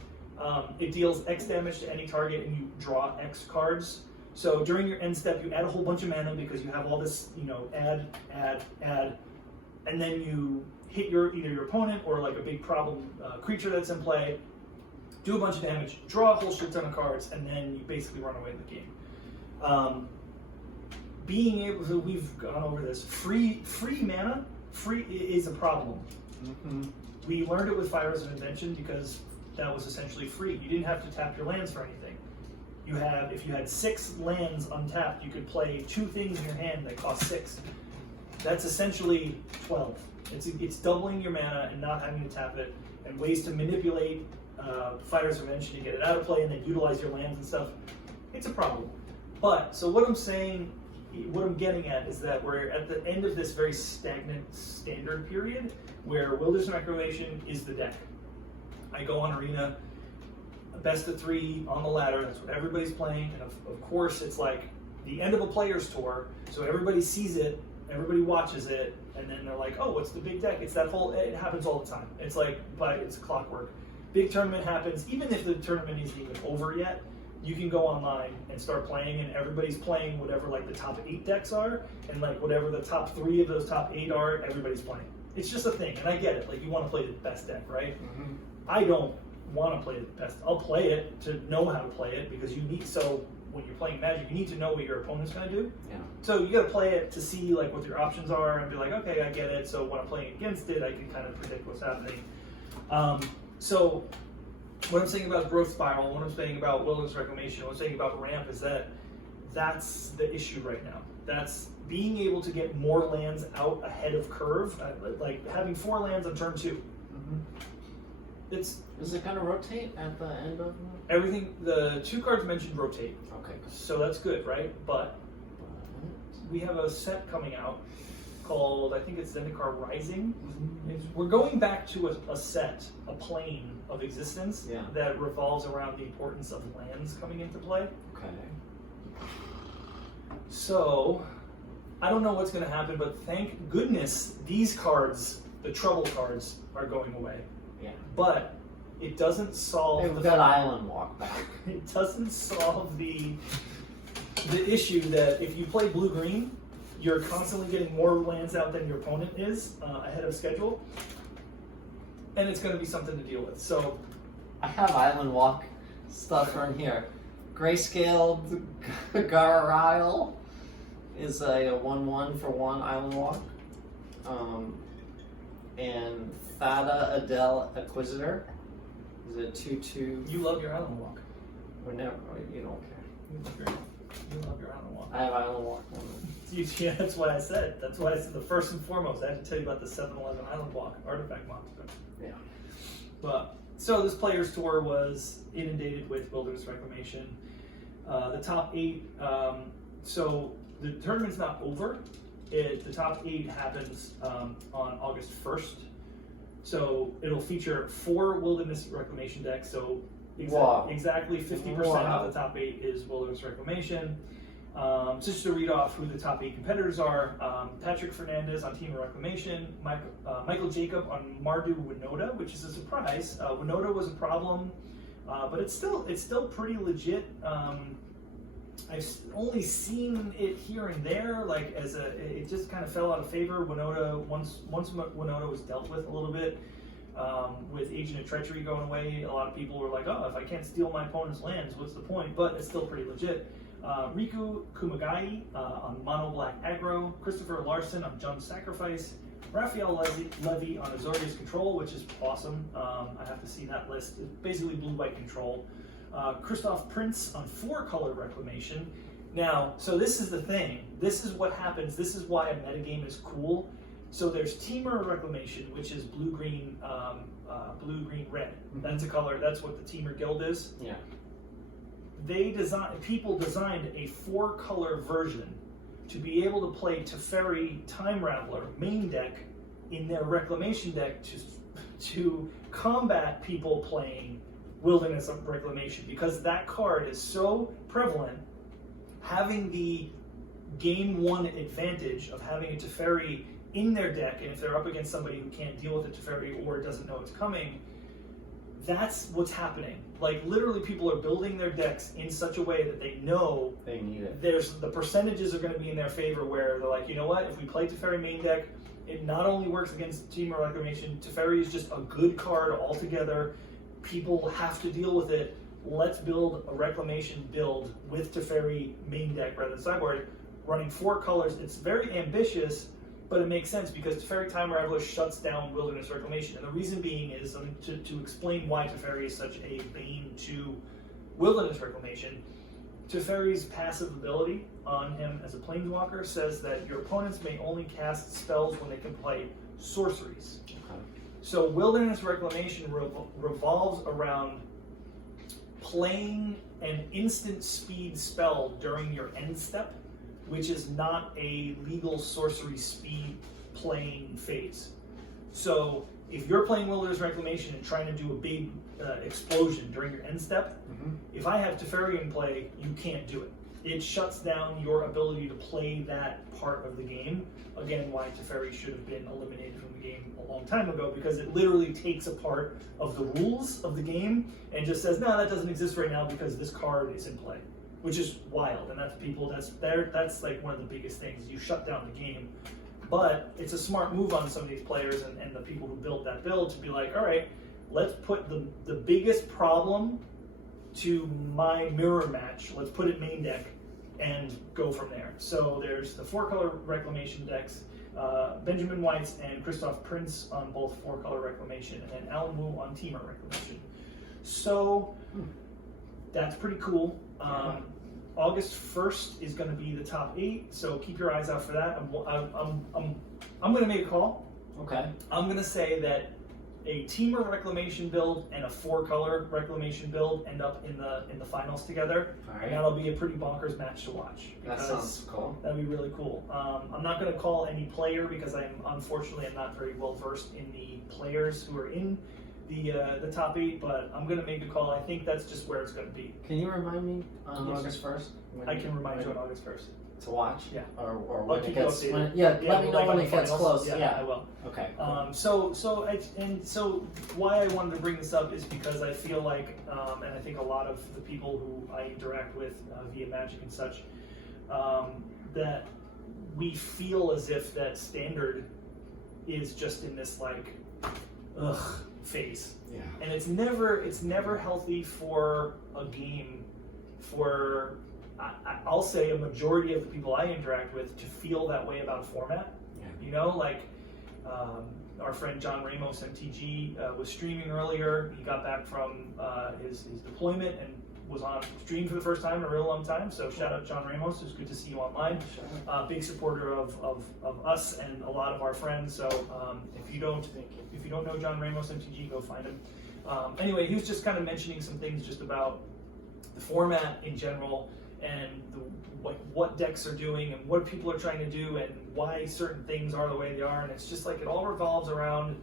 It deals X damage to any target, and you draw X cards. So during your end step, you add a whole bunch of mana because you have all this, add, and then you hit either your opponent or like a big problem creature that's in play. do a bunch of damage, draw a whole shit ton of cards, and then you basically run away with the game. Being able to, we've gone over this, free mana, is a problem. Mm-hmm. We learned it with Fires of Invention because that was essentially free. You didn't have to tap your lands for anything. If you had 6 lands untapped, you could play 2 things in your hand that cost 6. That's essentially 12. It's doubling your mana and not having to tap it, and ways to manipulate Fires of Invention to get it out of play and then utilize your lands and stuff. It's a problem. But, so what I'm getting at is that we're at the end of this very stagnant standard period where Wilderness Reclamation is the deck. I go on Arena, a best of 3 on the ladder, that's what everybody's playing, and of course it's like the end of a player's tour, so everybody sees it, everybody watches it, and then they're like, oh, what's the big deck? It's that whole, it happens all the time. It's like, but it's clockwork. Big tournament happens, even if the tournament isn't even over yet, you can go online and start playing, and everybody's playing whatever like the top 8 decks are, and like whatever the top 3 of those top 8 are, everybody's playing. It's just a thing, and I get it, like you want to play the best deck, right? Mm-hmm. I don't want to play the best. I'll play it to know how to play it, because you need, so when you're playing Magic, you need to know what your opponent's going to do. Yeah. So you got to play it to see like what your options are and be like, okay, I get it. So when I'm playing against it, I can kind of predict what's happening. So what I'm saying about Growth Spiral, what I'm saying about Wilderness Reclamation, what I'm saying about Ramp is that that's the issue right now. That's being able to get more lands out ahead of curve, like having 4 lands on turn 2. Mm-hmm. Is it going to rotate at the end of everything? The 2 cards mentioned rotate. Okay. So that's good, right? But we have a set coming out called, I think it's Zendikar Rising. Mm-hmm. We're going back to a set, a plane of existence that revolves around the importance of lands coming into play. Okay. So, I don't know what's going to happen, but thank goodness these cards, the trouble cards, are going away. Yeah. But it doesn't solve. Hey, we've got Island Walk back. It doesn't solve the issue that if you play blue-green, you're constantly getting more lands out than your opponent is ahead of schedule, and it's going to be something to deal with. So, I have Island Walk stuff in here. Grayscaled Garile is a 1/1 for 1 Island Walk. And Thada Adele Acquisitor is a 2/2. You love your Island Walk. Or never, you don't care. You love your Island Walk. I have Island Walk. Yeah, that's what I said. That's why I said the first and foremost, I had to tell you about the 7-Eleven Island Walk artifact monster. Yeah. But so this player's tour was inundated with Wilderness Reclamation. The top 8. So the tournament's not over. The top 8 happens on August 1st. So it'll feature 4 Wilderness Reclamation decks. So exactly 50% of the top 8 is Wilderness Reclamation. Just to read off who the top 8 competitors are: Patrick Fernandez on Team Reclamation, Michael Jacob on Mardu Winota, which is a surprise. Winota was a problem, but it's still pretty legit. I've only seen it here and there, like it just kind of fell out of favor. Winota, once Winota was dealt with a little bit, with Agent of Treachery going away, a lot of people were like, oh, if I can't steal my opponent's lands, what's the point? But it's still pretty legit. Riku Kumagai on Mono Black Aggro, Christopher Larson on Jump Sacrifice, Raphael Levy on Azorius Control, which is awesome. I have to see that list. It's basically blue-white control. Christoph Prince on 4-color Reclamation. Now, so this is the thing. This is what happens. This is why a metagame is cool. So there's Teamer Reclamation, which is blue-green, blue-green-red. That's a color. That's what the Teamer Guild is. Yeah. People designed a 4-color version to be able to play Teferi Time Raveler main deck in their Reclamation deck to combat people playing Wilderness of Reclamation, because that card is so prevalent. Having the game 1 advantage of having a Teferi in their deck, and if they're up against somebody who can't deal with the Teferi or doesn't know it's coming, that's what's happening. Like, literally, people are building their decks in such a way that they know they need it. The percentages are going to be in their favor, where they're like, you know what, if we play Teferi main deck, it not only works against Team Reclamation, Teferi is just a good card altogether. people have to deal with it. Let's build a Reclamation build with Teferi main deck rather than sideboard, running 4 colors. It's very ambitious, but it makes sense because Teferi Time Raveler shuts down Wilderness Reclamation. And the reason being is, to explain why Teferi is such a bane to Wilderness Reclamation, Teferi's passive ability on him as a Planeswalker says that your opponents may only cast spells when they can play sorceries. Okay. So Wilderness Reclamation revolves around playing an instant speed spell during your end step, which is not a legal sorcery speed playing phase. So if you're playing Wilderness Reclamation and trying to do a big explosion during your end step, if I have Teferi in play, you can't do it. It shuts down your ability to play that part of the game. Again, why Teferi should have been eliminated from the game a long time ago, because it literally takes a part of the rules of the game and just says, no, that doesn't exist right now because this card is in play, which is wild. And that's like one of the biggest things. You shut down the game. But it's a smart move on some of these players and the people who built that build to be like, all right, let's put the biggest problem to my mirror match. Let's put it main deck and go from there. So there's the 4-color Reclamation decks, Benjamin White's and Christoph Prince on both 4-color Reclamation, and Alan Wu on Temur Reclamation. So that's pretty cool. August 1st is going to be the top 8, so keep your eyes out for that. I'm going to make a call. Okay. I'm going to say that a Temur Reclamation build and a 4-color Reclamation build end up in the finals together. All right. And that'll be a pretty bonkers match to watch. That sounds cool. That'd be really cool. I'm not going to call any player because unfortunately I'm not very well versed in the players who are in the top 8, but I'm going to make a call. I think that's just where it's going to be. Can you remind me on Yes, August 1st? I can remind you on August 1st. To watch? Yeah. Or I'll when it keep you gets... updated. Let me know like when on it the gets finals. close. Yeah, I will. Okay. So why I wanted to bring this up is because I feel like, and I think a lot of the people who I interact with via Magic and such, that we feel as if that Standard is just in this like, phase. Yeah. And it's never healthy for a game for, I'll say, a majority of the people I interact with to feel that way about a format. Yeah. You know, like our friend John Ramos, MTG, was streaming earlier. He got back from his deployment and was on stream for the first time in a real long time. So shout out John Ramos. It was good to see you online. Big supporter of us and a lot of our friends. So if you don't know John Ramos MTG, go find him. Anyway, he was just kind of mentioning some things just about the format in general and what decks are doing and what people are trying to do and why certain things are the way they are. And it's just like it all revolves around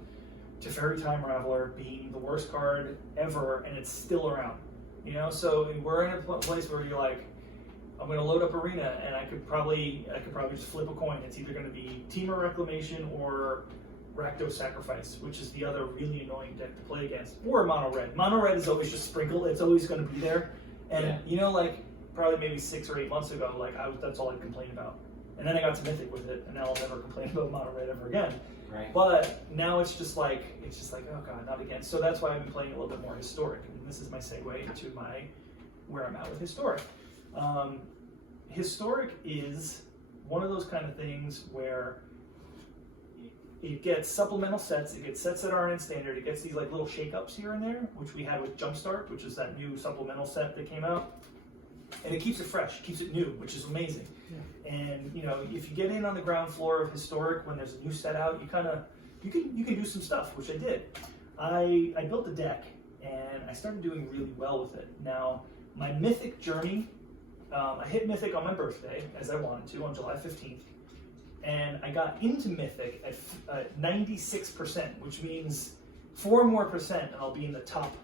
Teferi Time Raveler being the worst card ever, and it's still around. You know, so we're in a place where you're like, I'm going to load up Arena, and I could probably just flip a coin. It's either going to be Temur Reclamation or Rakdos Sacrifice, which is the other really annoying deck to play against, or Mono Red. Mono Red is always just sprinkled. It's always going to be there, and you know, like probably maybe 6 or 8 months ago, like that's all I complained about. And then I got to Mythic with it, and now I'll never complain about Mono Red ever again. Right. But now it's just like, oh god, not again. So that's why I've been playing a little bit more Historic, and this is my segue into where I'm at with Historic. Historic is one of those kind of things where it gets supplemental sets, it gets sets that aren't in Standard, it gets these like little shakeups here and there, which we had with Jumpstart, which is that new supplemental set that came out. And it keeps it fresh, keeps it new, which is amazing. Yeah. And you know, if you get in on the ground floor of Historic when there's a new set out, you can do some stuff, which I did. I built a deck and I started doing really well with it. Now, my Mythic journey, I hit Mythic on my birthday, as I wanted to, on July 15th. And I got into Mythic at 96%, which means 4 more percent and I'll be in the top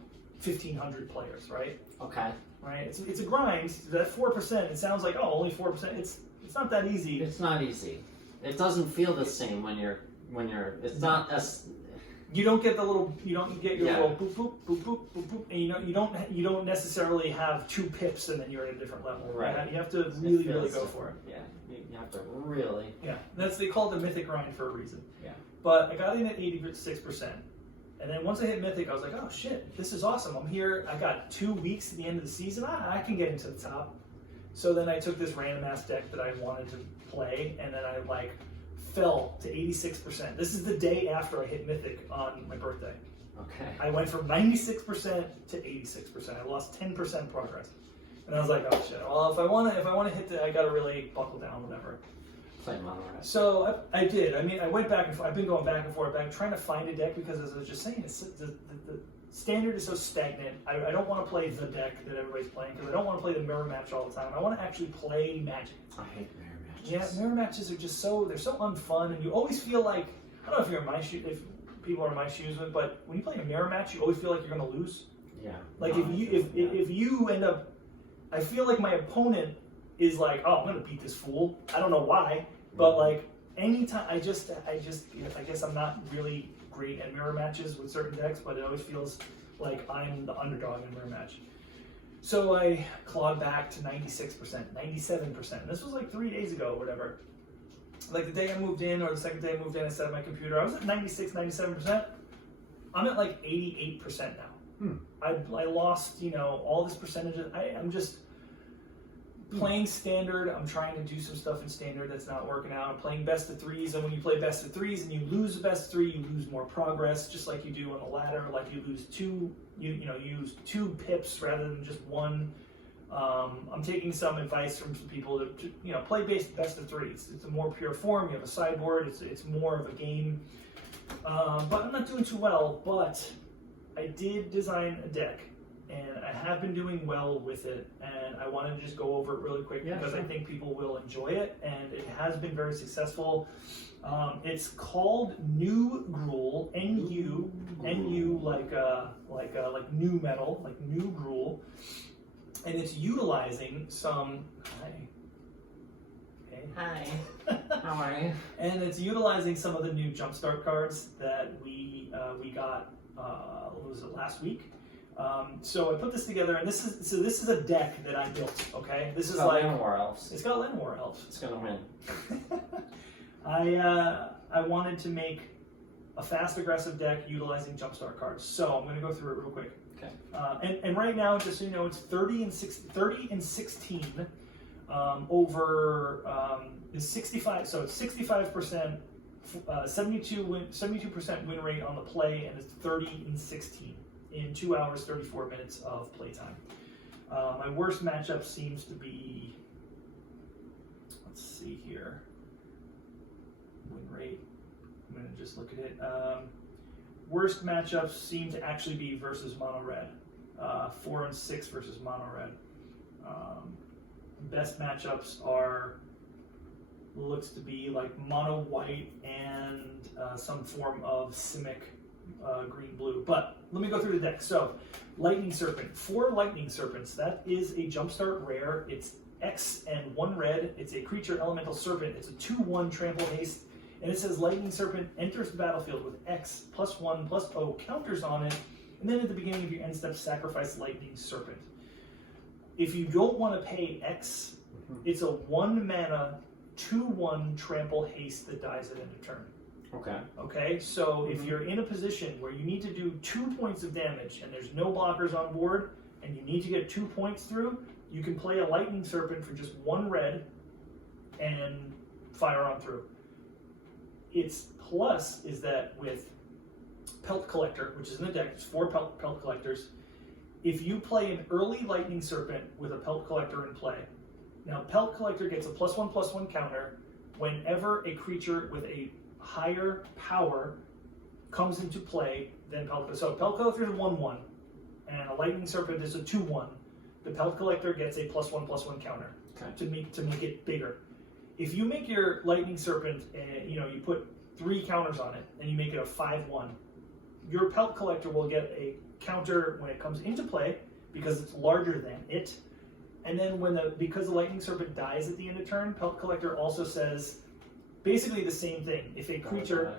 1,500 players, right? Okay. Right? It's a grind. That 4%, it sounds like, oh, only 4%. It's not that easy. It's not easy. It doesn't feel the same when you're it's not as you don't get your little boop boop boop boop boop boop, and you don't necessarily have 2 pips and then you're at a different level. Right. You have to really go for it. Yeah. You have to really. Yeah. They call it the Mythic grind for a reason. Yeah. But I got in at 86%, And then once I hit Mythic, I was like, oh shit, this is awesome. I'm here. I got 2 weeks at the end of the season. I can get into the top. So then I took this random ass deck that I wanted to play, and then I like fell to 86%. This is the day after I hit Mythic on my birthday. Okay. I went from 96% to 86%. I lost 10% progress. And I was like, oh shit. Well, if I want to hit I gotta really buckle down, whatever. Play mono red. So I did. I mean, I went back and forth. I've been going back and forth, trying to find a deck because, as I was just saying, the standard is so stagnant. I don't want to play the deck that everybody's playing because I don't want to play the mirror match all the time. I want to actually play Magic. I hate mirror matches. Yeah, mirror matches are just they're so unfun, and you always feel like, I don't know if you're in my shoes, if people are in my shoes, but when you play a mirror match, you always feel like you're going to lose. Yeah. Like if you end up, I feel like my opponent is like, oh, I'm going to beat this fool. I don't know why, but like anytime, I guess I'm not really great at mirror matches with certain decks, but it always feels like I'm the underdog in a mirror match. So I clawed back to 96%, 97%. And this was like 3 days ago or whatever. Like the day I moved in, or the second day I moved in, I set up my computer. I was at 96, 97%. I'm at like 88% now. I lost, all this percentages. I'm just playing standard. I'm trying to do some stuff in standard that's not working out. I'm playing best of threes, and when you play best of threes and you lose a best of three, you lose more progress, just like you do on the ladder. Like you lose you use 2 pips rather than just 1. I'm taking some advice from some people to play best of threes. It's a more pure form. You have a sideboard. It's more of a game. But I'm not doing too well. But I did design a deck, and I have been doing well with it. And I want to just go over it really quick because I think people will enjoy it, and it has been very successful. It's called New Gruul, N-U like new metal, like New Gruul. And it's utilizing some. Hi. How are you? And it's utilizing some of the new Jumpstart cards that we got. What was it, last week? So I put this together, and this is a deck that I built. Okay, this is like Llanowar Elves. It's got Llanowar Elves. It's gonna win. I wanted to make a fast, aggressive deck utilizing Jumpstart cards. So I'm going to go through it real quick. Okay. And right now, just so you know, it's 30 and 16 over is 65. So it's 65%, 72% win rate on the play, and it's 30 and 16 in 2 hours 34 minutes of playtime. My worst matchup seems to be. Let's see here. Win rate. I'm going to just look at it. Worst matchups seem to actually be versus mono red. 4 and 6 versus mono red. Best matchups looks to be like mono white and some form of Simic green blue. But let me go through the deck. So Lightning Serpent, 4 Lightning Serpents. That is a Jumpstart rare. It's X and 1 red. It's a creature elemental serpent. It's a 2/1 trample haste. And it says Lightning Serpent enters the battlefield with X +1/+0 counters on it, and then at the beginning of your end step, sacrifice Lightning Serpent. If you don't want to pay X, it's a 1 mana 2/1 trample haste that dies at end of turn. Okay. Okay, so if you're in a position where you need to do 2 points of damage and there's no blockers on board, and you need to get 2 points through, you can play a Lightning Serpent for just 1 red and fire on through. Its plus is that with Pelt Collector, which is in the deck, it's 4 Pelt Collectors. If you play an early Lightning Serpent with a Pelt Collector in play, now Pelt Collector gets a +1/+1 counter whenever a creature with a higher power comes into play than Pelt Collector. So Pelt Collector is a 1/1, and a Lightning Serpent is a 2/1. The Pelt Collector gets a +1/+1 counter to make it bigger. If you make your Lightning Serpent, you put 3 counters on it, and you make it a 5/1, your Pelt Collector will get a counter when it comes into play because it's larger than it. And then because the Lightning Serpent dies at the end of turn, Pelt Collector also says basically the same thing. If a creature,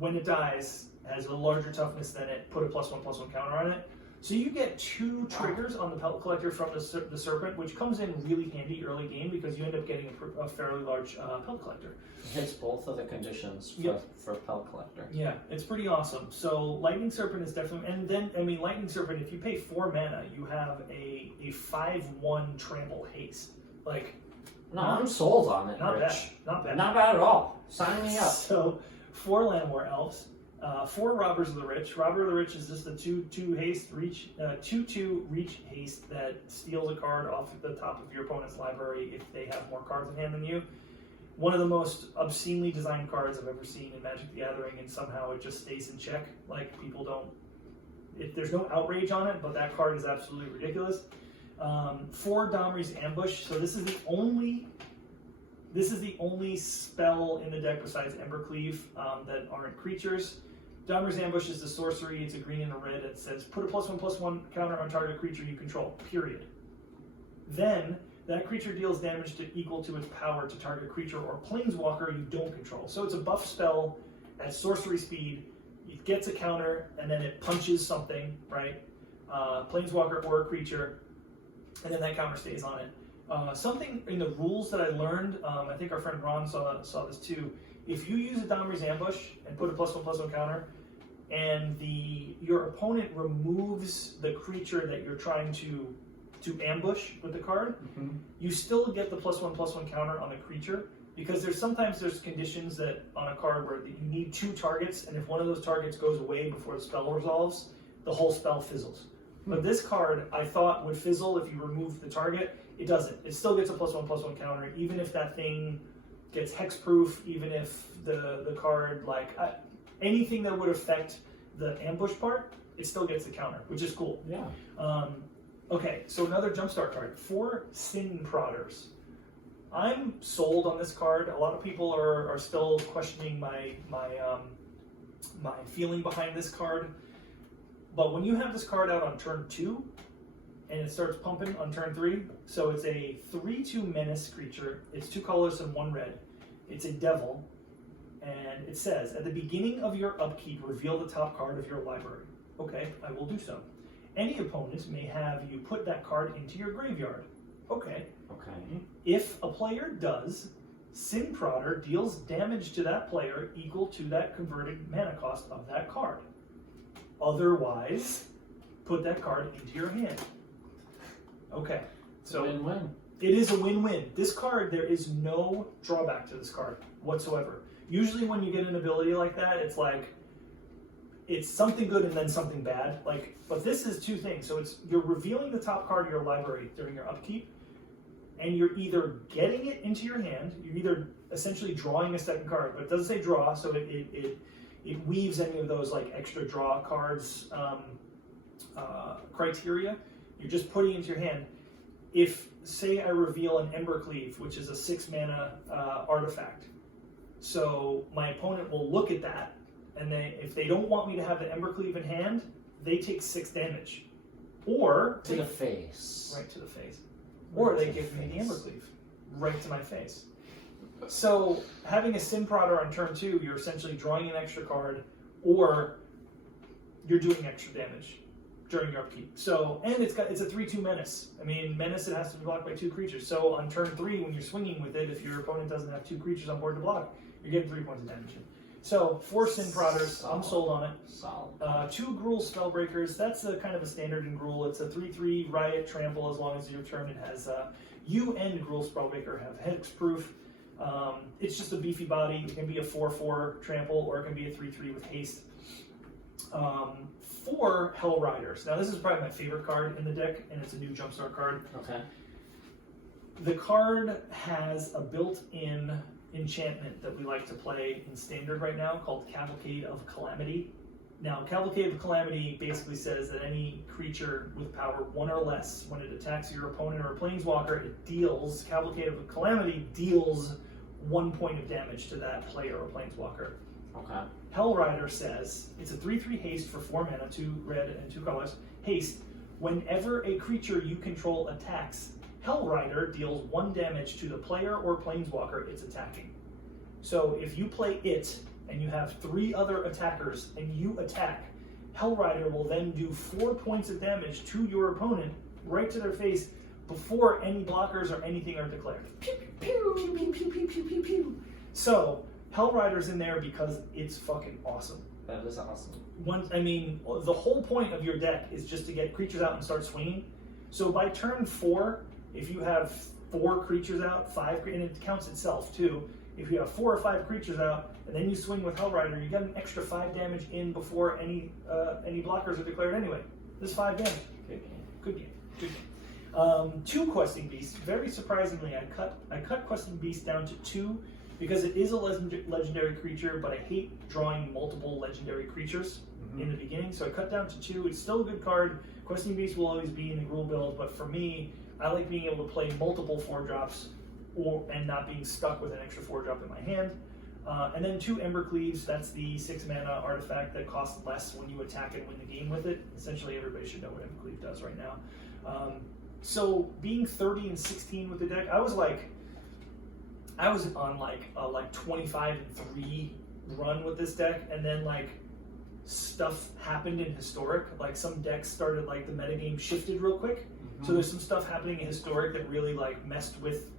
when it dies, has a larger toughness than it, put a +1/+1 counter on it. So you get 2 triggers on the Pellet Collector from the Serpent, which comes in really handy early game because you end up getting a fairly large Pellet Collector. Hits both of the conditions for Pellet Collector. Yeah, it's pretty awesome. So Lightning Serpent is definitely, and then, I mean, Lightning Serpent, if you pay 4 mana, you have a 5/1 trample haste. Like, no, I'm sold on it, not Rich. bad. Not bad. Not bad at all. Sign me up. So, 4 Llanowar Elves, 4 Robbers of the Rich. Robber of the Rich is just a 2/2 haste reach, 2/2 reach haste that steals a card off the top of your opponent's library if they have more cards in hand than you. One of the most obscenely designed cards I've ever seen in Magic the Gathering, and somehow it just stays in check. Like, people don't, there's no outrage on it, but that card is absolutely ridiculous. 4 Domri's Ambush. So this is the only spell in the deck besides Embercleave that aren't creatures. Domri's Ambush is the sorcery. It's a green and a red. It says put a +1/+1 counter on target creature you control. Period. Then that creature deals damage equal to its power to target creature or planeswalker you don't control. So it's a buff spell at sorcery speed. It gets a counter and then it punches something, right? Planeswalker or a creature, and then that counter stays on it. Something in the rules that I learned, I think our friend Ron saw this too. If you use a Domri's Ambush and put a +1/+1 counter, and your opponent removes the creature that you're trying to ambush with the card, you still get the +1/+1 counter on the creature, because sometimes there's conditions that on a card where you need 2 targets, and if one of those targets goes away before the spell resolves, the whole spell fizzles. But this card, I thought, would fizzle if you remove the target. It doesn't. It still gets a +1/+1 counter, even if that thing gets hexproof, even if the card, like, anything that would affect the ambush part, it still gets the counter, which is cool. Yeah. Okay, so another jumpstart card. 4 Sin Prodders. I'm sold on this card. A lot of people are still questioning my feeling behind this card. But when you have this card out on turn 2, and it starts pumping on turn 3, so it's a 3/2 menace creature. It's 2 colors and 1 red. It's a devil, and it says, at the beginning of your upkeep, reveal the top card of your library. Okay, I will do so. Any opponent may have you put that card into your graveyard. Okay. Okay. If a player does, Sin Prodder deals damage to that player equal to that converted mana cost of that card. Otherwise, put that card into your hand. Okay. So win-win. It is a win-win. This card, there is no drawback to this card whatsoever. Usually when you get an ability like that, it's like, it's something good and then something bad. Like, but this is 2 things. So you're revealing the top card of your library during your upkeep, and you're either getting it into your hand, you're either essentially drawing a second card, but it doesn't say draw, so it weaves any of those like extra draw cards criteria. You're just putting it into your hand. If, say, I reveal an Embercleave, which is a 6 mana artifact, so my opponent will look at that, and if they don't want me to have the Embercleave in hand, they take 6 damage. Or to the face. Right to the face. Or they give me the Embercleave right to my face. So having a Sin Prodder on turn 2, you're essentially drawing an extra card, or you're doing extra damage during your upkeep. So, and it's a 3/2 menace. I mean, menace, it has to be blocked by 2 creatures. So on turn 3, when you're swinging with it, if your opponent doesn't have 2 creatures on board to block, you're getting 3 points of damage. So 4 Sin Prodders, I'm sold on it. Solid. 2 Gruul Spellbreakers, that's a kind of a standard in Gruul. It's a 3/3 Riot Trample. As long as your turn, it has you and Gruul Spellbreaker have hexproof. It's just a beefy body. It can be a 4/4 Trample, or it can be a 3/3 with haste. 4 Hell Riders. Now this is probably my favorite card in the deck, and it's a new jumpstart card. Okay. The card has a built-in enchantment that we like to play in Standard right now called Cavalcade of Calamity. Now, Cavalcade of Calamity basically says that any creature with power 1 or less, when it attacks your opponent or a planeswalker, Cavalcade of Calamity deals 1 point of damage to that player or planeswalker. Okay. Hellrider says it's a 3/3 haste for 4 mana, 2 red and 2 colors. Haste. Whenever a creature you control attacks, Hellrider deals 1 damage to the player or planeswalker it's attacking. So if you play it and you have 3 other attackers and you attack, Hellrider will then do 4 points of damage to your opponent, right to their face, before any blockers or anything are declared. Pew, pew, pew, pew, pew, pew, pew, pew, pew. So, Hellrider's in there because it's fucking awesome. That is awesome. The whole point of your deck is just to get creatures out and start swinging. So by turn 4, if you have 4 creatures out, 5, and it counts itself too. If you have 4 or 5 creatures out, and then you swing with Hellrider, you get an extra 5 damage in before any blockers are declared anyway. This is 5 damage. Good game. 2 Questing Beasts. Very surprisingly, I cut Questing Beast down to 2 because it is a legendary creature, but I hate drawing multiple legendary creatures in the beginning, so I cut down to 2. It's still a good card. Questing Beast will always be in the rule build, but for me, I like being able to play multiple 4-drops and not being stuck with an extra 4-drop in my hand. And then 2 Ember Cleaves. That's the 6-mana artifact that costs less when you attack and win the game with it. Essentially, everybody should know what Ember Cleave does right now. So being 30 and 16 with the deck, I was on a 25-3 run with this deck, and then stuff happened in Historic. Some decks started, the metagame shifted real quick. So there's some stuff happening in Historic that really messed with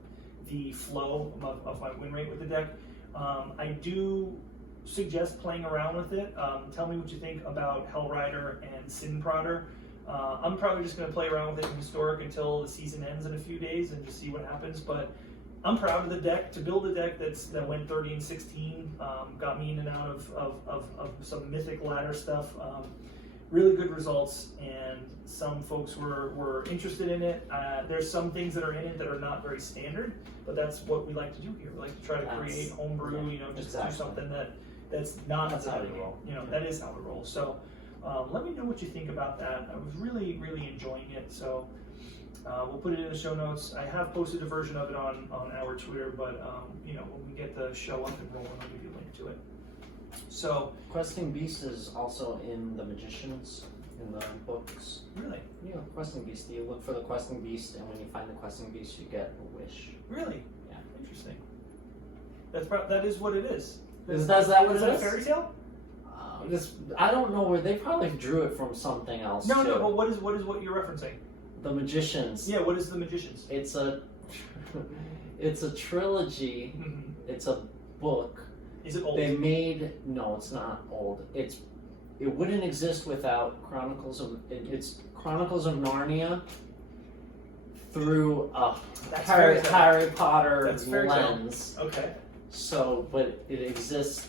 the flow of my win rate with the deck. I do suggest playing around with it. Tell me what you think about Hellrider and Sin Prodder. I'm probably just going to play around with it in Historic until the season ends in a few days and just see what happens. But I'm proud of the deck. To build a deck that went 30 and 16, got me in and out of some mythic ladder stuff. Really good results, and some folks were interested in it. There's some things that are in it that are not very standard, but that's what we like to do here. We like to try to create homebrew, just to do something that's not. That's how we roll. That is how we roll. So let me know what you think about that. I was really, really enjoying it. So we'll put it in the show notes. I have posted a version of it on our Twitter, but when we get the show up and rolling, I'll give you a link to it. So Questing Beast is also in the Magicians in the books. Really? Yeah, Questing Beast. You look for the Questing Beast, and when you find the Questing Beast, you get a wish. Really? Yeah. Interesting. That is what it is. Is that what it is? Is that a fairy tale? I don't know where they probably drew it from something else. No, too. but what is what you're referencing? The Magicians. Yeah, what is the Magicians? It's a trilogy. Mm-hmm. It's a book. Is it old? No, it's not old. It wouldn't exist without it's Chronicles of Narnia through a Harry Potter lens. Okay. So, but it exists.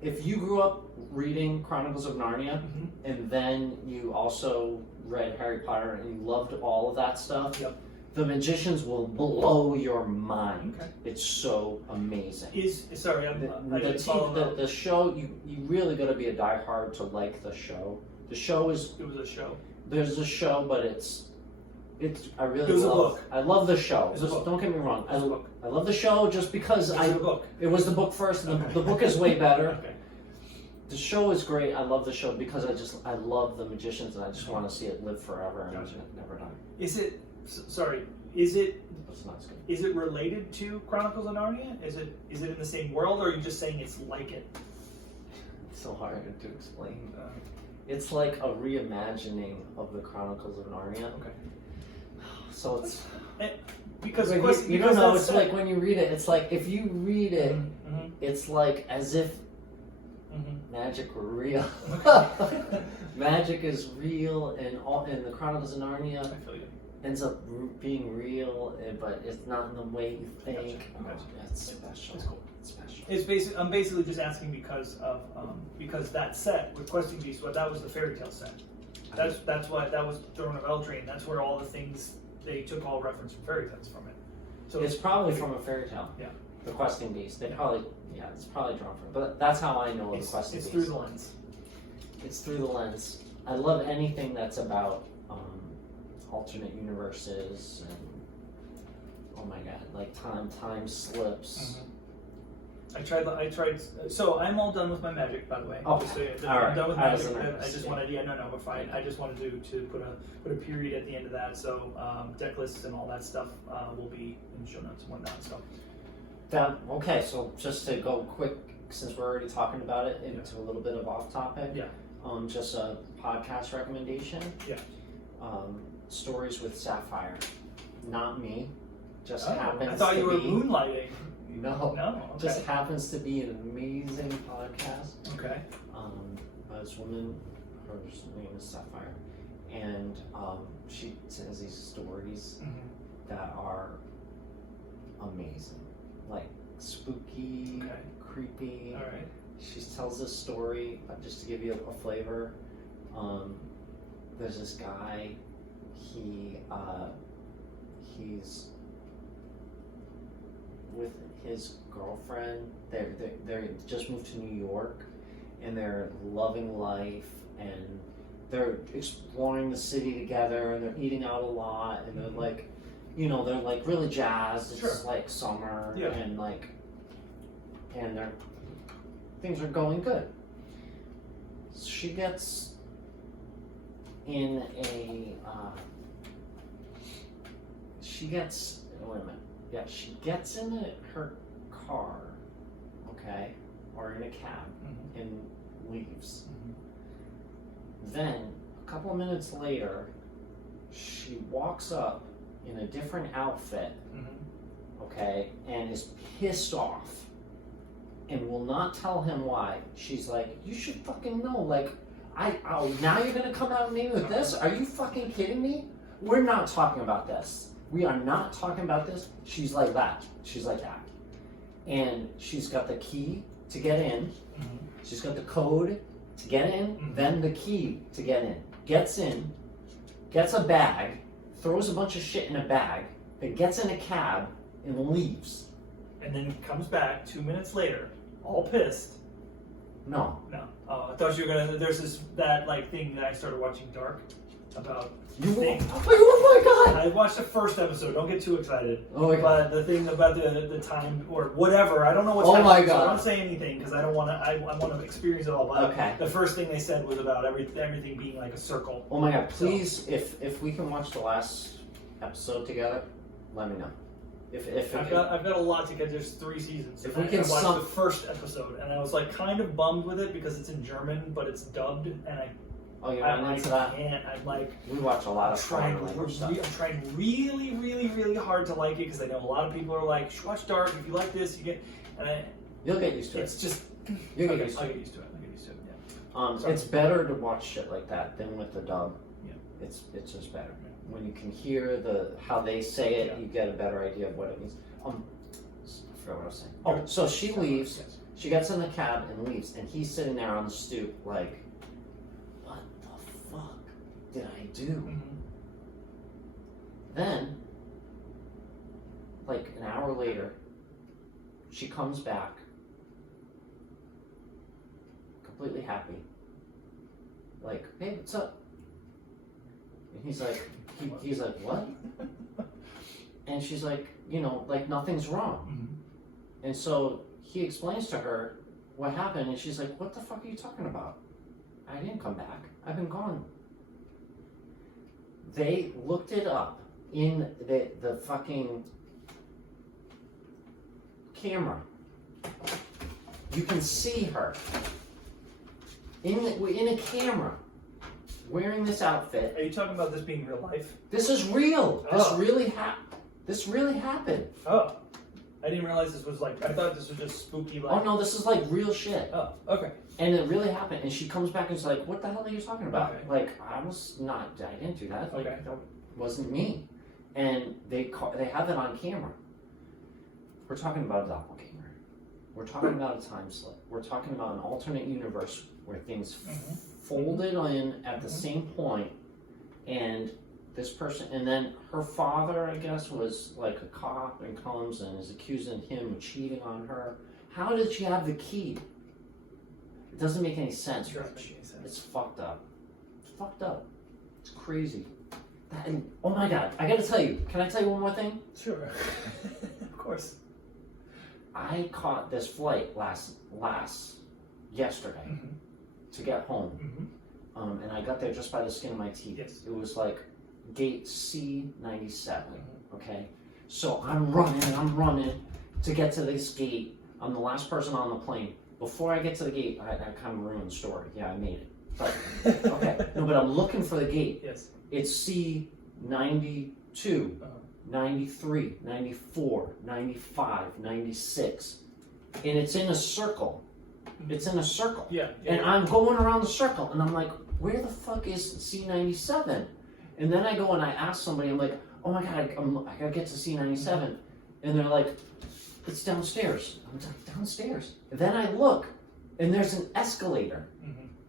If you grew up reading Chronicles of Narnia, and then you also read Harry Potter and you loved all of that stuff, yep. The Magicians will blow your mind. Okay. It's so amazing. The show, you really got to be a diehard to like the show. The show is. It was a show. There's a show, but it's. I really it was love. A book. I love the show. It was a book. Don't get me wrong. It was a book. I love the show just because it was a book. It was the book first. And the book is way better. Okay. The show is great. I love the show because I love the Magicians and I just want to see it live forever and never die. Is it? It's not as good. Is it related to Chronicles of Narnia? Is it in the same world, or are you just saying it's like it? It's so hard to explain. It's like a reimagining of the Chronicles of Narnia. Okay. So it's because you don't know. It's like when you read it. It's like if you read it, it's like as if magic were real. Magic is real, and the Chronicles of Narnia. I feel you. Ends up being real, but it's not in the way you think. Gotcha. It's special. It's cool. It's special. I'm basically just asking because that set with Questing Beast, that was the fairy tale set. That's why that was Throne of Eldraine. That's where all the things they took all reference from fairy tales from it. So it's probably from a fairy tale. Yeah. The Questing Beast. It's probably drawn from. But that's how I know the Questing Beast. It's through the lens. It's through the lens. I love anything that's about alternate universes and oh my god, like time slips. I tried. So I'm all done with my magic, by the way. Oh, just so I'm done with magic. I just wanted. No, we're fine. I just wanted to put a period at the end of that. So deck lists and all that stuff will be in the show notes and whatnot. So. Okay, so just to go quick, since we're already talking about it, into a little bit of off topic. Yeah. just a podcast recommendation. Yeah. Stories with Sapphire. Not me. Just Oh, happens I thought to you were be. moonlighting. No. No. Okay. Just happens to be an amazing podcast. Okay. By this woman, her name is Sapphire, and she says these stories that are amazing, like spooky, Okay. creepy. All right. She tells this story, just to give you a flavor. There's this guy. He's with his girlfriend. They just moved to New York, and they're loving life, and they're exploring the city together, and they're eating out a lot, and they're like, they're like really jazzed. It's Sure. like summer, Yeah. and things are going good. She gets in a. She gets in her car, okay, or in a cab, and leaves. Then, a couple of minutes later, she walks up in a different outfit, okay, and is pissed off, and will not tell him why. She's like, you should fucking know, like, now you're gonna come at me with this? Are you fucking kidding me? We're not talking about this. We are not talking about this. She's like that. She's like that. And she's got the key to get in. She's got the code to get in, then the key to get in. Gets in, gets a bag, throws a bunch of shit in a bag, then gets in a cab and leaves. And then comes back 2 minutes later, all pissed. No. No. Oh, I thought you were gonna. There's that thing that I started watching, Dark, about. Oh my god! I watched the first episode. Don't get too excited. Oh my god. But the thing about the time or whatever, I don't know what's Oh happening. my god. So don't say anything because I don't want to. I want to experience it all. But Okay. the first thing they said was about everything being like a circle. Oh my god! Please, if we can watch the last episode together, let me know. If I've got a lot to get. There's 3 seasons. If And we can I watched sum- the first episode and I was like kind of bummed with it because it's in German, but it's dubbed, and you're I'm not like into that? can't. I'm like. We watch a lot of trying, foreign language stuff. I'm trying really, really, really hard to like it because I know a lot of people are like, watch Dark. If you like this, you get. And You'll get used to it. it's just. You'll I'll get used to I'll it. get used to it. I'll get used to it. Yeah. Sorry. It's better to watch shit like that than with the dub. Yeah. It's just better. When you can hear how they say it, Yeah. you get a better idea of what it means. I forgot what I was saying. Oh, So she leaves. Yes. She gets in the cab and leaves, and he's sitting there on the stoop like, what the fuck did I do? Then, like an hour later, she comes back, completely happy. Like, hey, what's up? And he's like, he's like, what? And she's like, like nothing's wrong. And so he explains to her what happened, and she's like, what the fuck are you talking about? I didn't come back. I've been gone. They looked it up in the fucking camera. You can see her in a camera wearing this outfit. Are you talking about this being real life? This is real. Oh. This really happened. Oh, I didn't realize this was like. I thought this was just spooky. Like. Oh no, this is like real shit. Oh, okay. And it really happened. And she comes back and she's like, what the hell are you talking about? Okay. Like, I didn't do that. Like, Okay. that wasn't me. And they have it on camera. We're talking about a doppelganger. We're talking about a time slip. We're talking about an alternate universe where things folded in at the same point, and this person, and then her father, I guess, was like a cop and comes and is accusing him of cheating on her. How did she have the key? It doesn't make any sense, It doesn't Rich. make any sense. It's fucked up. It's fucked up. It's crazy. And, oh my god, I gotta tell you, can I tell you one more thing? Sure. Of course. I caught this flight yesterday to get home. And I got there just by the skin of my teeth. Yes. It was like gate C97, okay? So I'm running to get to this gate. I'm the last person on the plane. Before I get to the gate, I kind of ruined the story. Yeah, I made it. Sorry. Okay. No, but I'm looking for the gate. Yes. It's C92, 93, 94, 95, 96. And it's in a circle. It's in a circle. Yeah. And I'm going around the circle, and I'm like, where the fuck is C97? And then I go and I ask somebody, I'm like, oh my god, I gotta get to C97. And they're like, it's downstairs. I'm like, downstairs. And then I look, and there's an escalator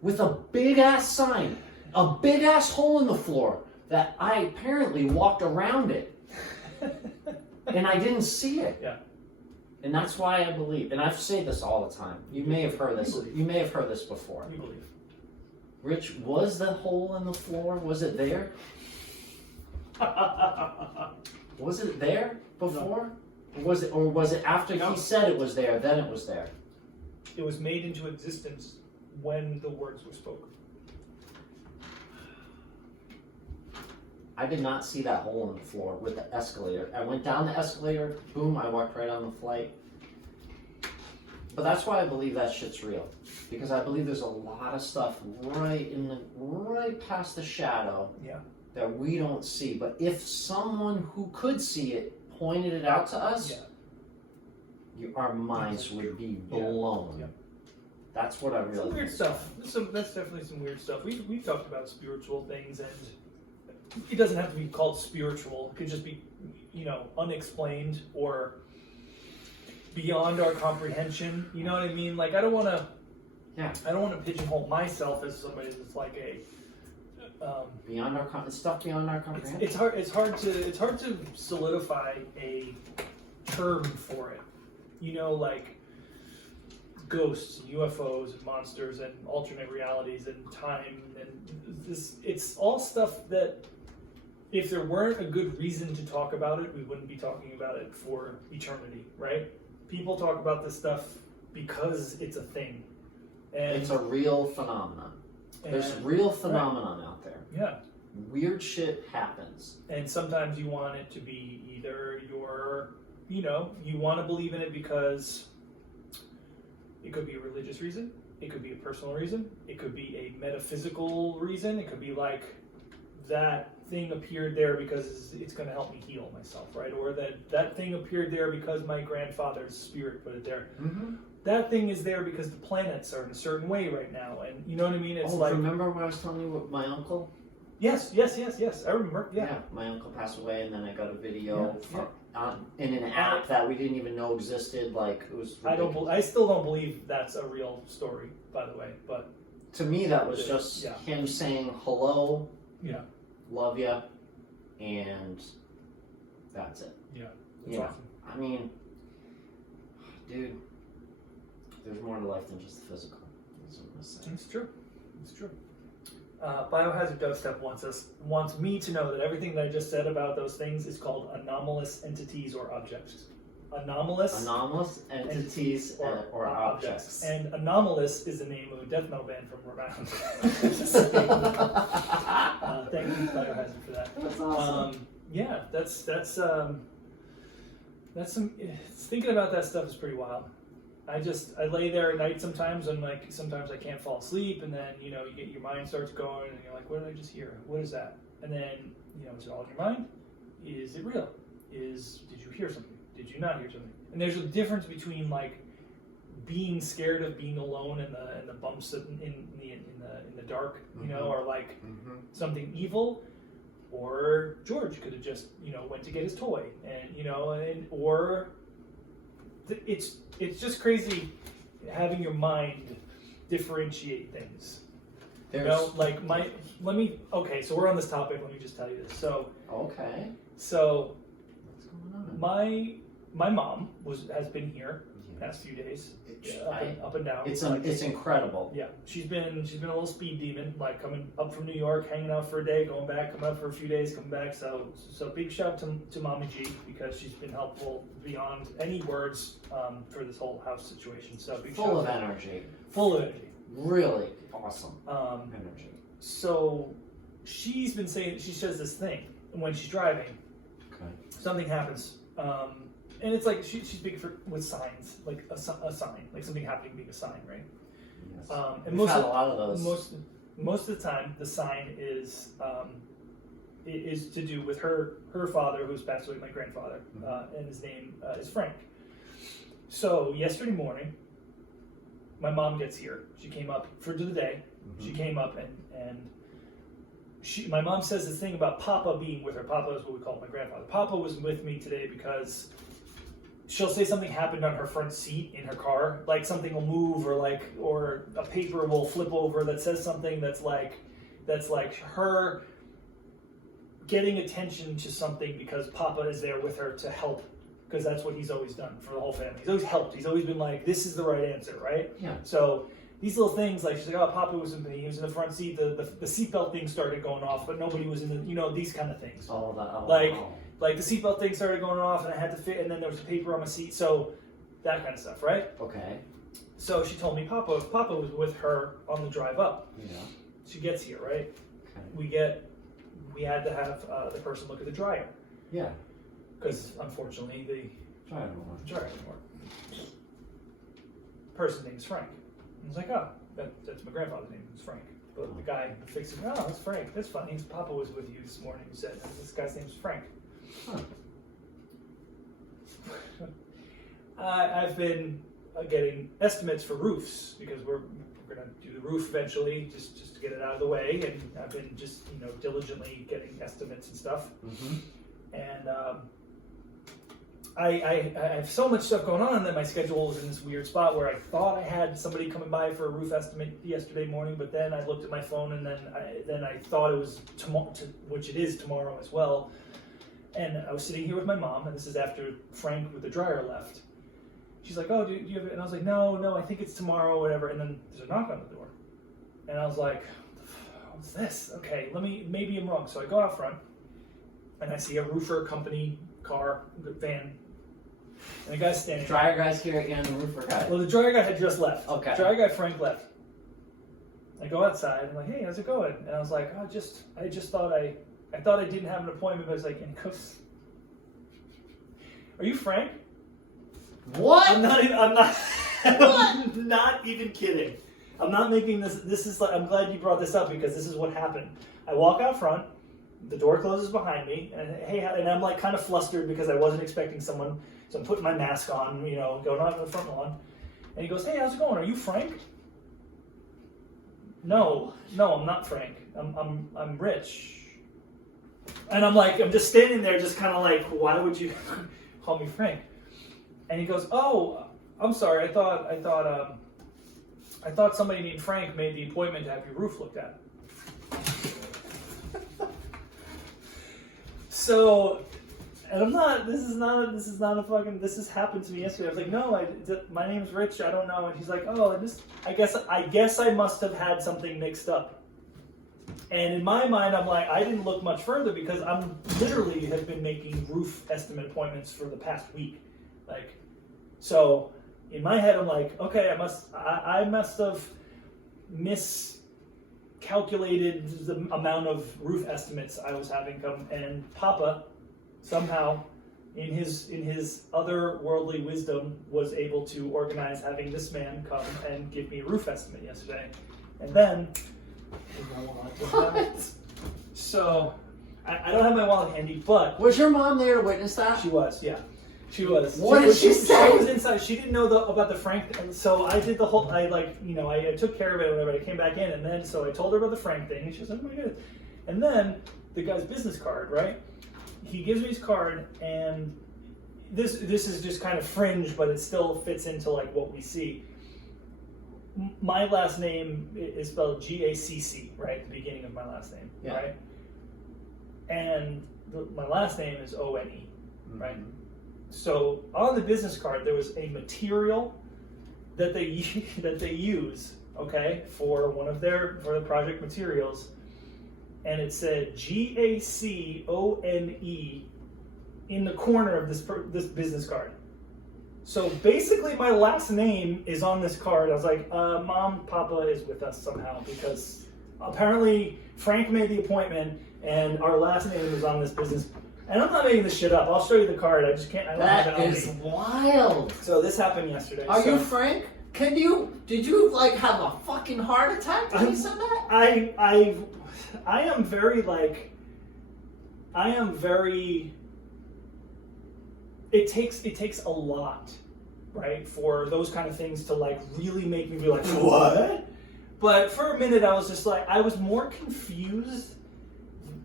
with a big ass sign, a big ass hole in the floor that I apparently walked around it. And I didn't see it. Yeah. And that's why I believe, and I've said this all the time. You may have heard this. You may have heard this before. You believe. Rich, was the hole in the floor? Was it there? Was it there before? No. Or was it after he said it was there? Then it was there. It was made into existence when the words were spoken. I did not see that hole in the floor with the escalator. I went down the escalator, boom, I walked right on the flight. But that's why I believe that shit's real. Because I believe there's a lot of stuff right past the shadow that we don't see. But if someone who could see it pointed it out to us, our minds would be blown. Yeah. That's what I really Some weird think. stuff. That's definitely some weird stuff. We've talked about spiritual things, and it doesn't have to be called spiritual. It could just be, unexplained or beyond our comprehension. You know what I mean? Like, I don't want to pigeonhole myself as somebody that's like a beyond our stuff beyond our comprehension. It's hard to solidify a term for it. Like ghosts, and UFOs, and monsters, and alternate realities, and time, and this. It's all stuff that, if there weren't a good reason to talk about it, we wouldn't be talking about it for eternity, right? People talk about this stuff because it's a thing. And it's a real phenomenon. There's real phenomenon out there. Yeah. Weird shit happens. And sometimes you want it to be either you want to believe in it because it could be a religious reason, it could be a personal reason, it could be a metaphysical reason, it could be like that thing appeared there because it's going to help me heal myself, right? Or that thing appeared there because my grandfather's spirit put it there. Mm-hmm. That thing is there because the planets are in a certain way right now, and you know what I mean? It's remember when I was telling you with my uncle? Yes. I remember. Yeah. My uncle passed away, and then I got a video in an app that we didn't even know existed. Like, it was ridiculous. I still don't believe that's a real story, by the way. But to me, that was just him saying hello. Yeah. Love ya, and that's it. Yeah. That's awesome. I mean, dude, there's more to life than just the physical. That's what I'm gonna say. It's true. It's true. Biohazard Dubstep wants me to know that everything that I just said about those things is called anomalous entities or objects. Anomalous entities or objects. And Anomalous is the name of a death metal band from Rhode Island. Thank you, Biohazard, for that. That's awesome. That's some. Thinking about that stuff is pretty wild. I lay there at night sometimes, and sometimes I can't fall asleep, and then your mind starts going, and you're like, what did I just hear? What is that? And then is it all in your mind? Is it real? Did you hear something? Did you not hear something? And there's a difference between being scared of being alone in the bumps in the dark, or something evil, or George could have just went to get his toy, and or it's just crazy having your mind differentiate things. So we're on this topic. Let me just tell you this. So okay. So what's going on? My mom has been here the past few days, up and down. It's incredible. Yeah, she's been a little speed demon, coming up from New York, hanging out for a day, going back, coming up for a few days, coming back. So big shout to Mommy G, because she's been helpful beyond any words for this whole house situation. So full of energy. Really awesome energy. So she says this thing when she's driving. Okay. Something happens. And it's like she's big with signs, like a sign, like something happening being a sign, right? Yes. And We've had a lot of those. most of the time the sign is to do with her father, who's passed away, my grandfather, and his name is Frank. So yesterday morning, my mom gets here. She came up for the day. She came up and my mom says this thing about Papa being with her. Papa is what we call my grandfather. Papa was with me today because she'll say something happened on her front seat in her car, like something will move, or a paper will flip over that says something that's like her getting attention to something because Papa is there with her to help, because that's what he's always done for the whole family. He's always helped. He's always been like, this is the right answer, right? Yeah. So these little things, like she's like, oh, Papa was with me. He was in the front seat. The seatbelt thing started going off, but nobody was in the, these kind of things. Like the seatbelt thing started going off, and I had to fit, and then there was paper on my seat. So that kind of stuff, right? Okay. So she told me Papa was with her on the drive up. Yeah. She gets here, right? Okay. We had to have the person look at the dryer. Yeah. Because unfortunately the Dryer don't dryer didn't work. Person's name is Frank. I was like, oh, that's my grandfather's name. It's Frank. But the guy who fixed it, oh, that's Frank. That's funny. His Papa was with you this morning. He said this guy's name is Frank. Huh. I've been getting estimates for roofs because we're going to do the roof eventually, just to get it out of the way. And I've been just diligently getting estimates and stuff. And I have so much stuff going on that my schedule is in this weird spot where I thought I had somebody coming by for a roof estimate yesterday morning, but then I looked at my phone and then I thought it was tomorrow, which it is tomorrow as well. And I was sitting here with my mom, and this is after Frank with the dryer left. She's like, oh, do you have it? And I was like, no, I think it's tomorrow, whatever. And then there's a knock on the door. And I was like, what's this? Okay, maybe I'm wrong. So I go out front, and I see a roofer company car, van, and the guy's standing. Dryer guy's here again, the roofer guy. Well, the dryer guy had just left. Okay. Dryer guy Frank left. I go outside. I'm like, hey, how's it going? And I was like, I just thought I didn't have an appointment. But I was like, and he goes, are you Frank? What? I'm not. I'm not even kidding. I'm not making this. This is like. I'm glad you brought this up because this is what happened. I walk out front. The door closes behind me, and I'm like kind of flustered because I wasn't expecting someone. So I'm putting my mask on, going on the front lawn. And he goes, "Hey, how's it going? Are you Frank?" No, I'm not Frank. I'm Rich. And I'm just standing there, just kind of like, why would you call me Frank? And he goes, "Oh, I'm sorry. I thought somebody named Frank made the appointment to have your roof looked at." So, and I'm not. This has happened to me yesterday. I was like, "No, my name's Rich. I don't know." And he's like, "Oh, I guess I must have had something mixed up." And in my mind, I'm like, I didn't look much further because I'm literally have been making roof estimate appointments for the past week. So in my head, I'm like, okay, I must have miscalculated the amount of roof estimates I was having come, and Papa somehow in his otherworldly wisdom was able to organize having this man come and give me a roof estimate yesterday. And then What? So I don't have my wallet handy, but Was your mom there to witness that? she was, yeah. She was. What did she say? She was inside. She didn't know about the Frank, and so I did the whole. I took care of it whenever I came back in, and then so I told her about the Frank thing, and she was like, "Oh my goodness!" And then the guy's business card, right? He gives me his card, and this is just kind of fringe, but it still fits into what we see. My last name is spelled Gacc, right? At the beginning of my last name, Yeah. right? And my last name is One, right? So on the business card, there was a material that they use, okay, for the project materials, and it said GACONE in the corner of this business card. So basically, my last name is on this card. I was like, Mom, Papa is with us somehow because apparently Frank made the appointment, and our last name is on this business. And I'm not making this shit up. I'll show you the card. I just can't. I don't have it on me. That is wild. So this happened yesterday. Are you Frank? Did you like have a fucking heart attack when you said that? I am very like, it takes a lot, right, for those kind of things to like really make me be like, what? But for a minute I was just like, I was more confused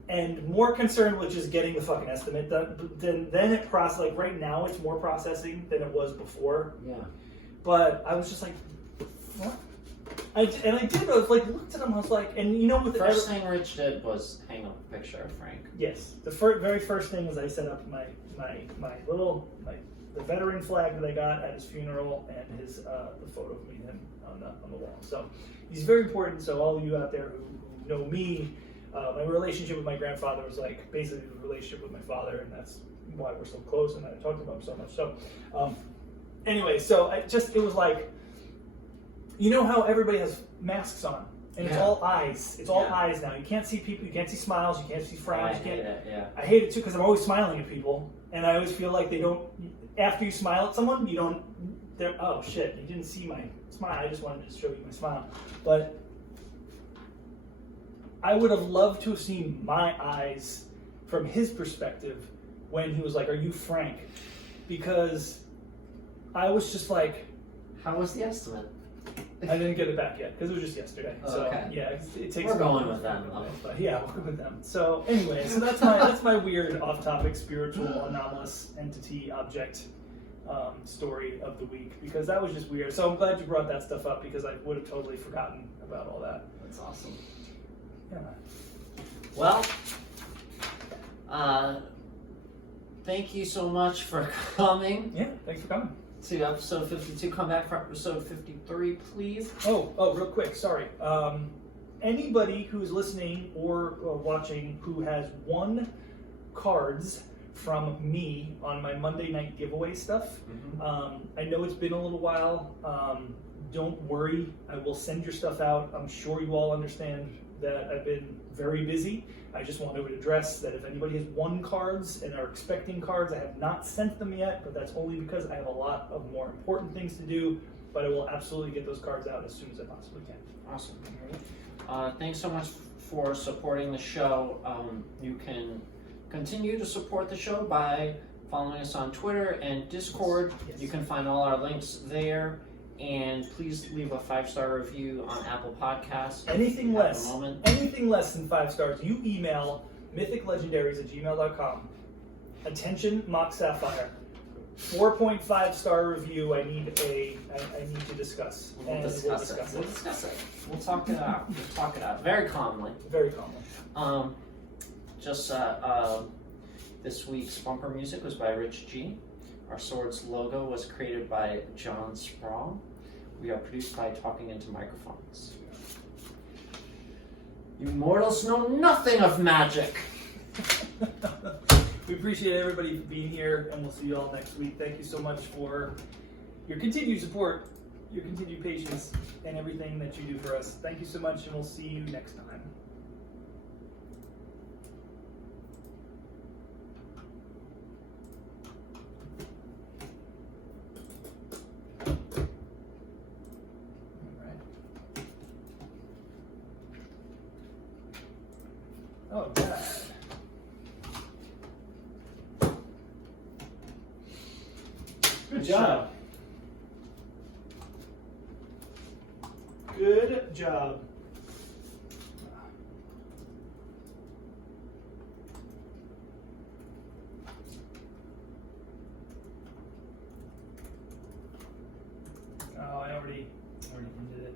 and more concerned with just getting the fucking estimate done. Then it process, like right now it's more processing than it was before. Yeah. But I was just like, what? I was like, looked at him, I was like, and you know, with the first thing Rich did was hang up a picture of Frank. Yes, the very first thing was I set up the veteran flag that I got at his funeral and his the photo of me and him on the wall. So he's very important. So all of you out there who know me, my relationship with my grandfather was like basically the relationship with my father, and that's why we're so close and I talked about him so much. So anyway, so it was like, you know how everybody has masks on, and it's all eyes. It's all eyes now. You can't see people. You can't see smiles. You can't see frowns. I hate it too because I'm always smiling at people, and I always feel like they don't. After you smile at someone, you don't. They're oh shit, you didn't see my smile. I just wanted to show you my smile, but I would have loved to have seen my eyes from his perspective when he was like, "Are you Frank?" Because I was just like, "How was the estimate?" I didn't get it back yet because it was just yesterday. So okay. Yeah, it takes. We're going with them. But yeah, we're with them. So anyway, so that's my weird off-topic spiritual anomalous entity object story of the week, because that was just weird. So I'm glad you brought that stuff up because I would have totally forgotten about all that. That's awesome. Yeah. Well, thank you so much for coming. Yeah, thanks for coming. To episode 52. Come back for episode 53, please. Oh, real quick, sorry. Anybody who's listening or watching who has won cards from me on my Monday night giveaway stuff, I know it's been a little while. Don't worry, I will send your stuff out. I'm sure you all understand that I've been very busy. I just want to address that if anybody has won cards and are expecting cards, I have not sent them yet, but that's only because I have a lot of more important things to do, but I will absolutely get those cards out as soon as I possibly can. Awesome. Thanks so much for supporting the show. You can continue to support the show by following us on Twitter and Discord. Yes. You can find all our links there. And please leave a 5-star review on Apple Podcasts. Anything less than 5 stars, you email mythiclegendaries@gmail.com. Attention, Mock Sapphire. 4.5 star review. I need to discuss. We'll discuss it. We'll talk it out. We'll talk it out very calmly. Very calmly. This week's bumper music was by Rich G. Our Swords logo was created by John Sprong. We are produced by Talking Into Microphones. You mortals know nothing of magic. We appreciate everybody being here, and we'll see you all next week. Thank you so much for your continued support, your continued patience, and everything that you do for us. Thank you so much, and we'll see you next time. Oh, God. Good job. Good job. Oh, I already ended it.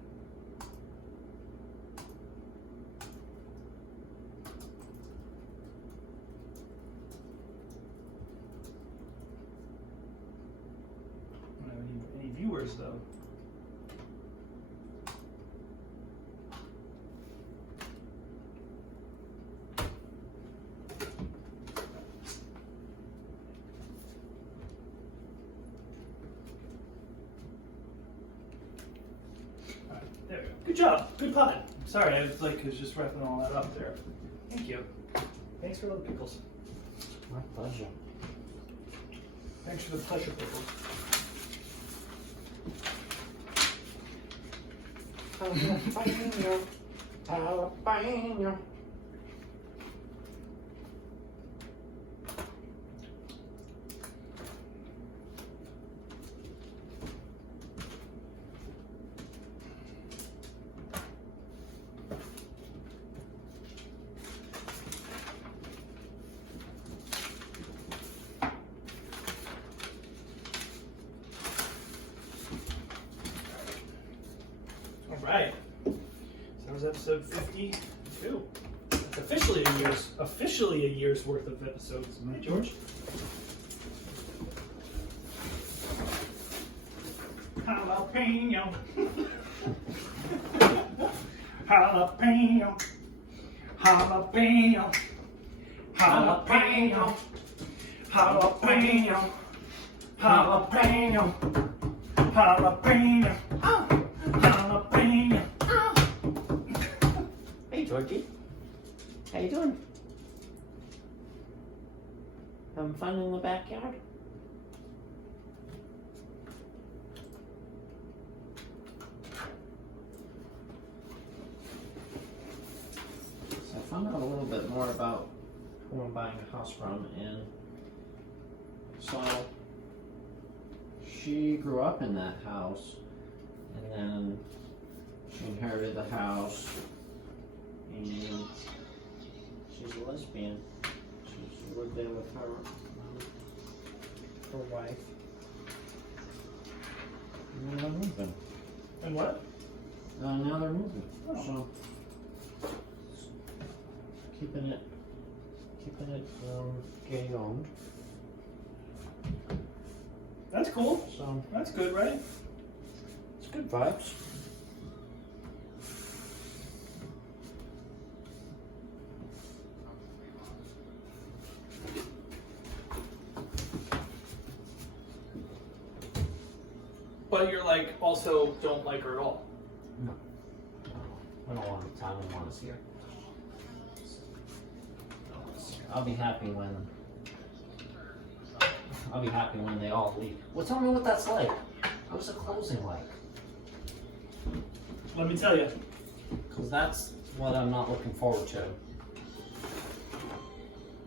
I don't have any viewers though. There we go. Good job. Good pod. Sorry, I was just wrapping all that up there. Thank you. Thanks for all the pickles. My pleasure. Thanks for the pleasure pickles. Jalapeno. Jalapeno. All right. So that was episode 52. It's officially a year's worth of episodes, isn't it, George? Jalapeno. Jalapeno. Jalapeno. Jalapeno. Jalapeno. Jalapeno. Jalapeno. Jalapeno. Hey, Georgie. How you doing? Having fun in the backyard? So I found out a little bit more about who I'm buying a house from, and so she grew up in that house, and then she inherited the house, and she's a lesbian. She lived there with her wife. And now they're moving. And what? Now they're moving. Oh. So keeping it gay owned. That's cool. So That's good, right? it's good vibes. But you're like, also don't like her at all. No. I don't want to. I don't want to see her. I'll be happy when they all leave. Well, tell me what that's like. What was the closing like? Let me tell you. Because that's what I'm not looking forward to.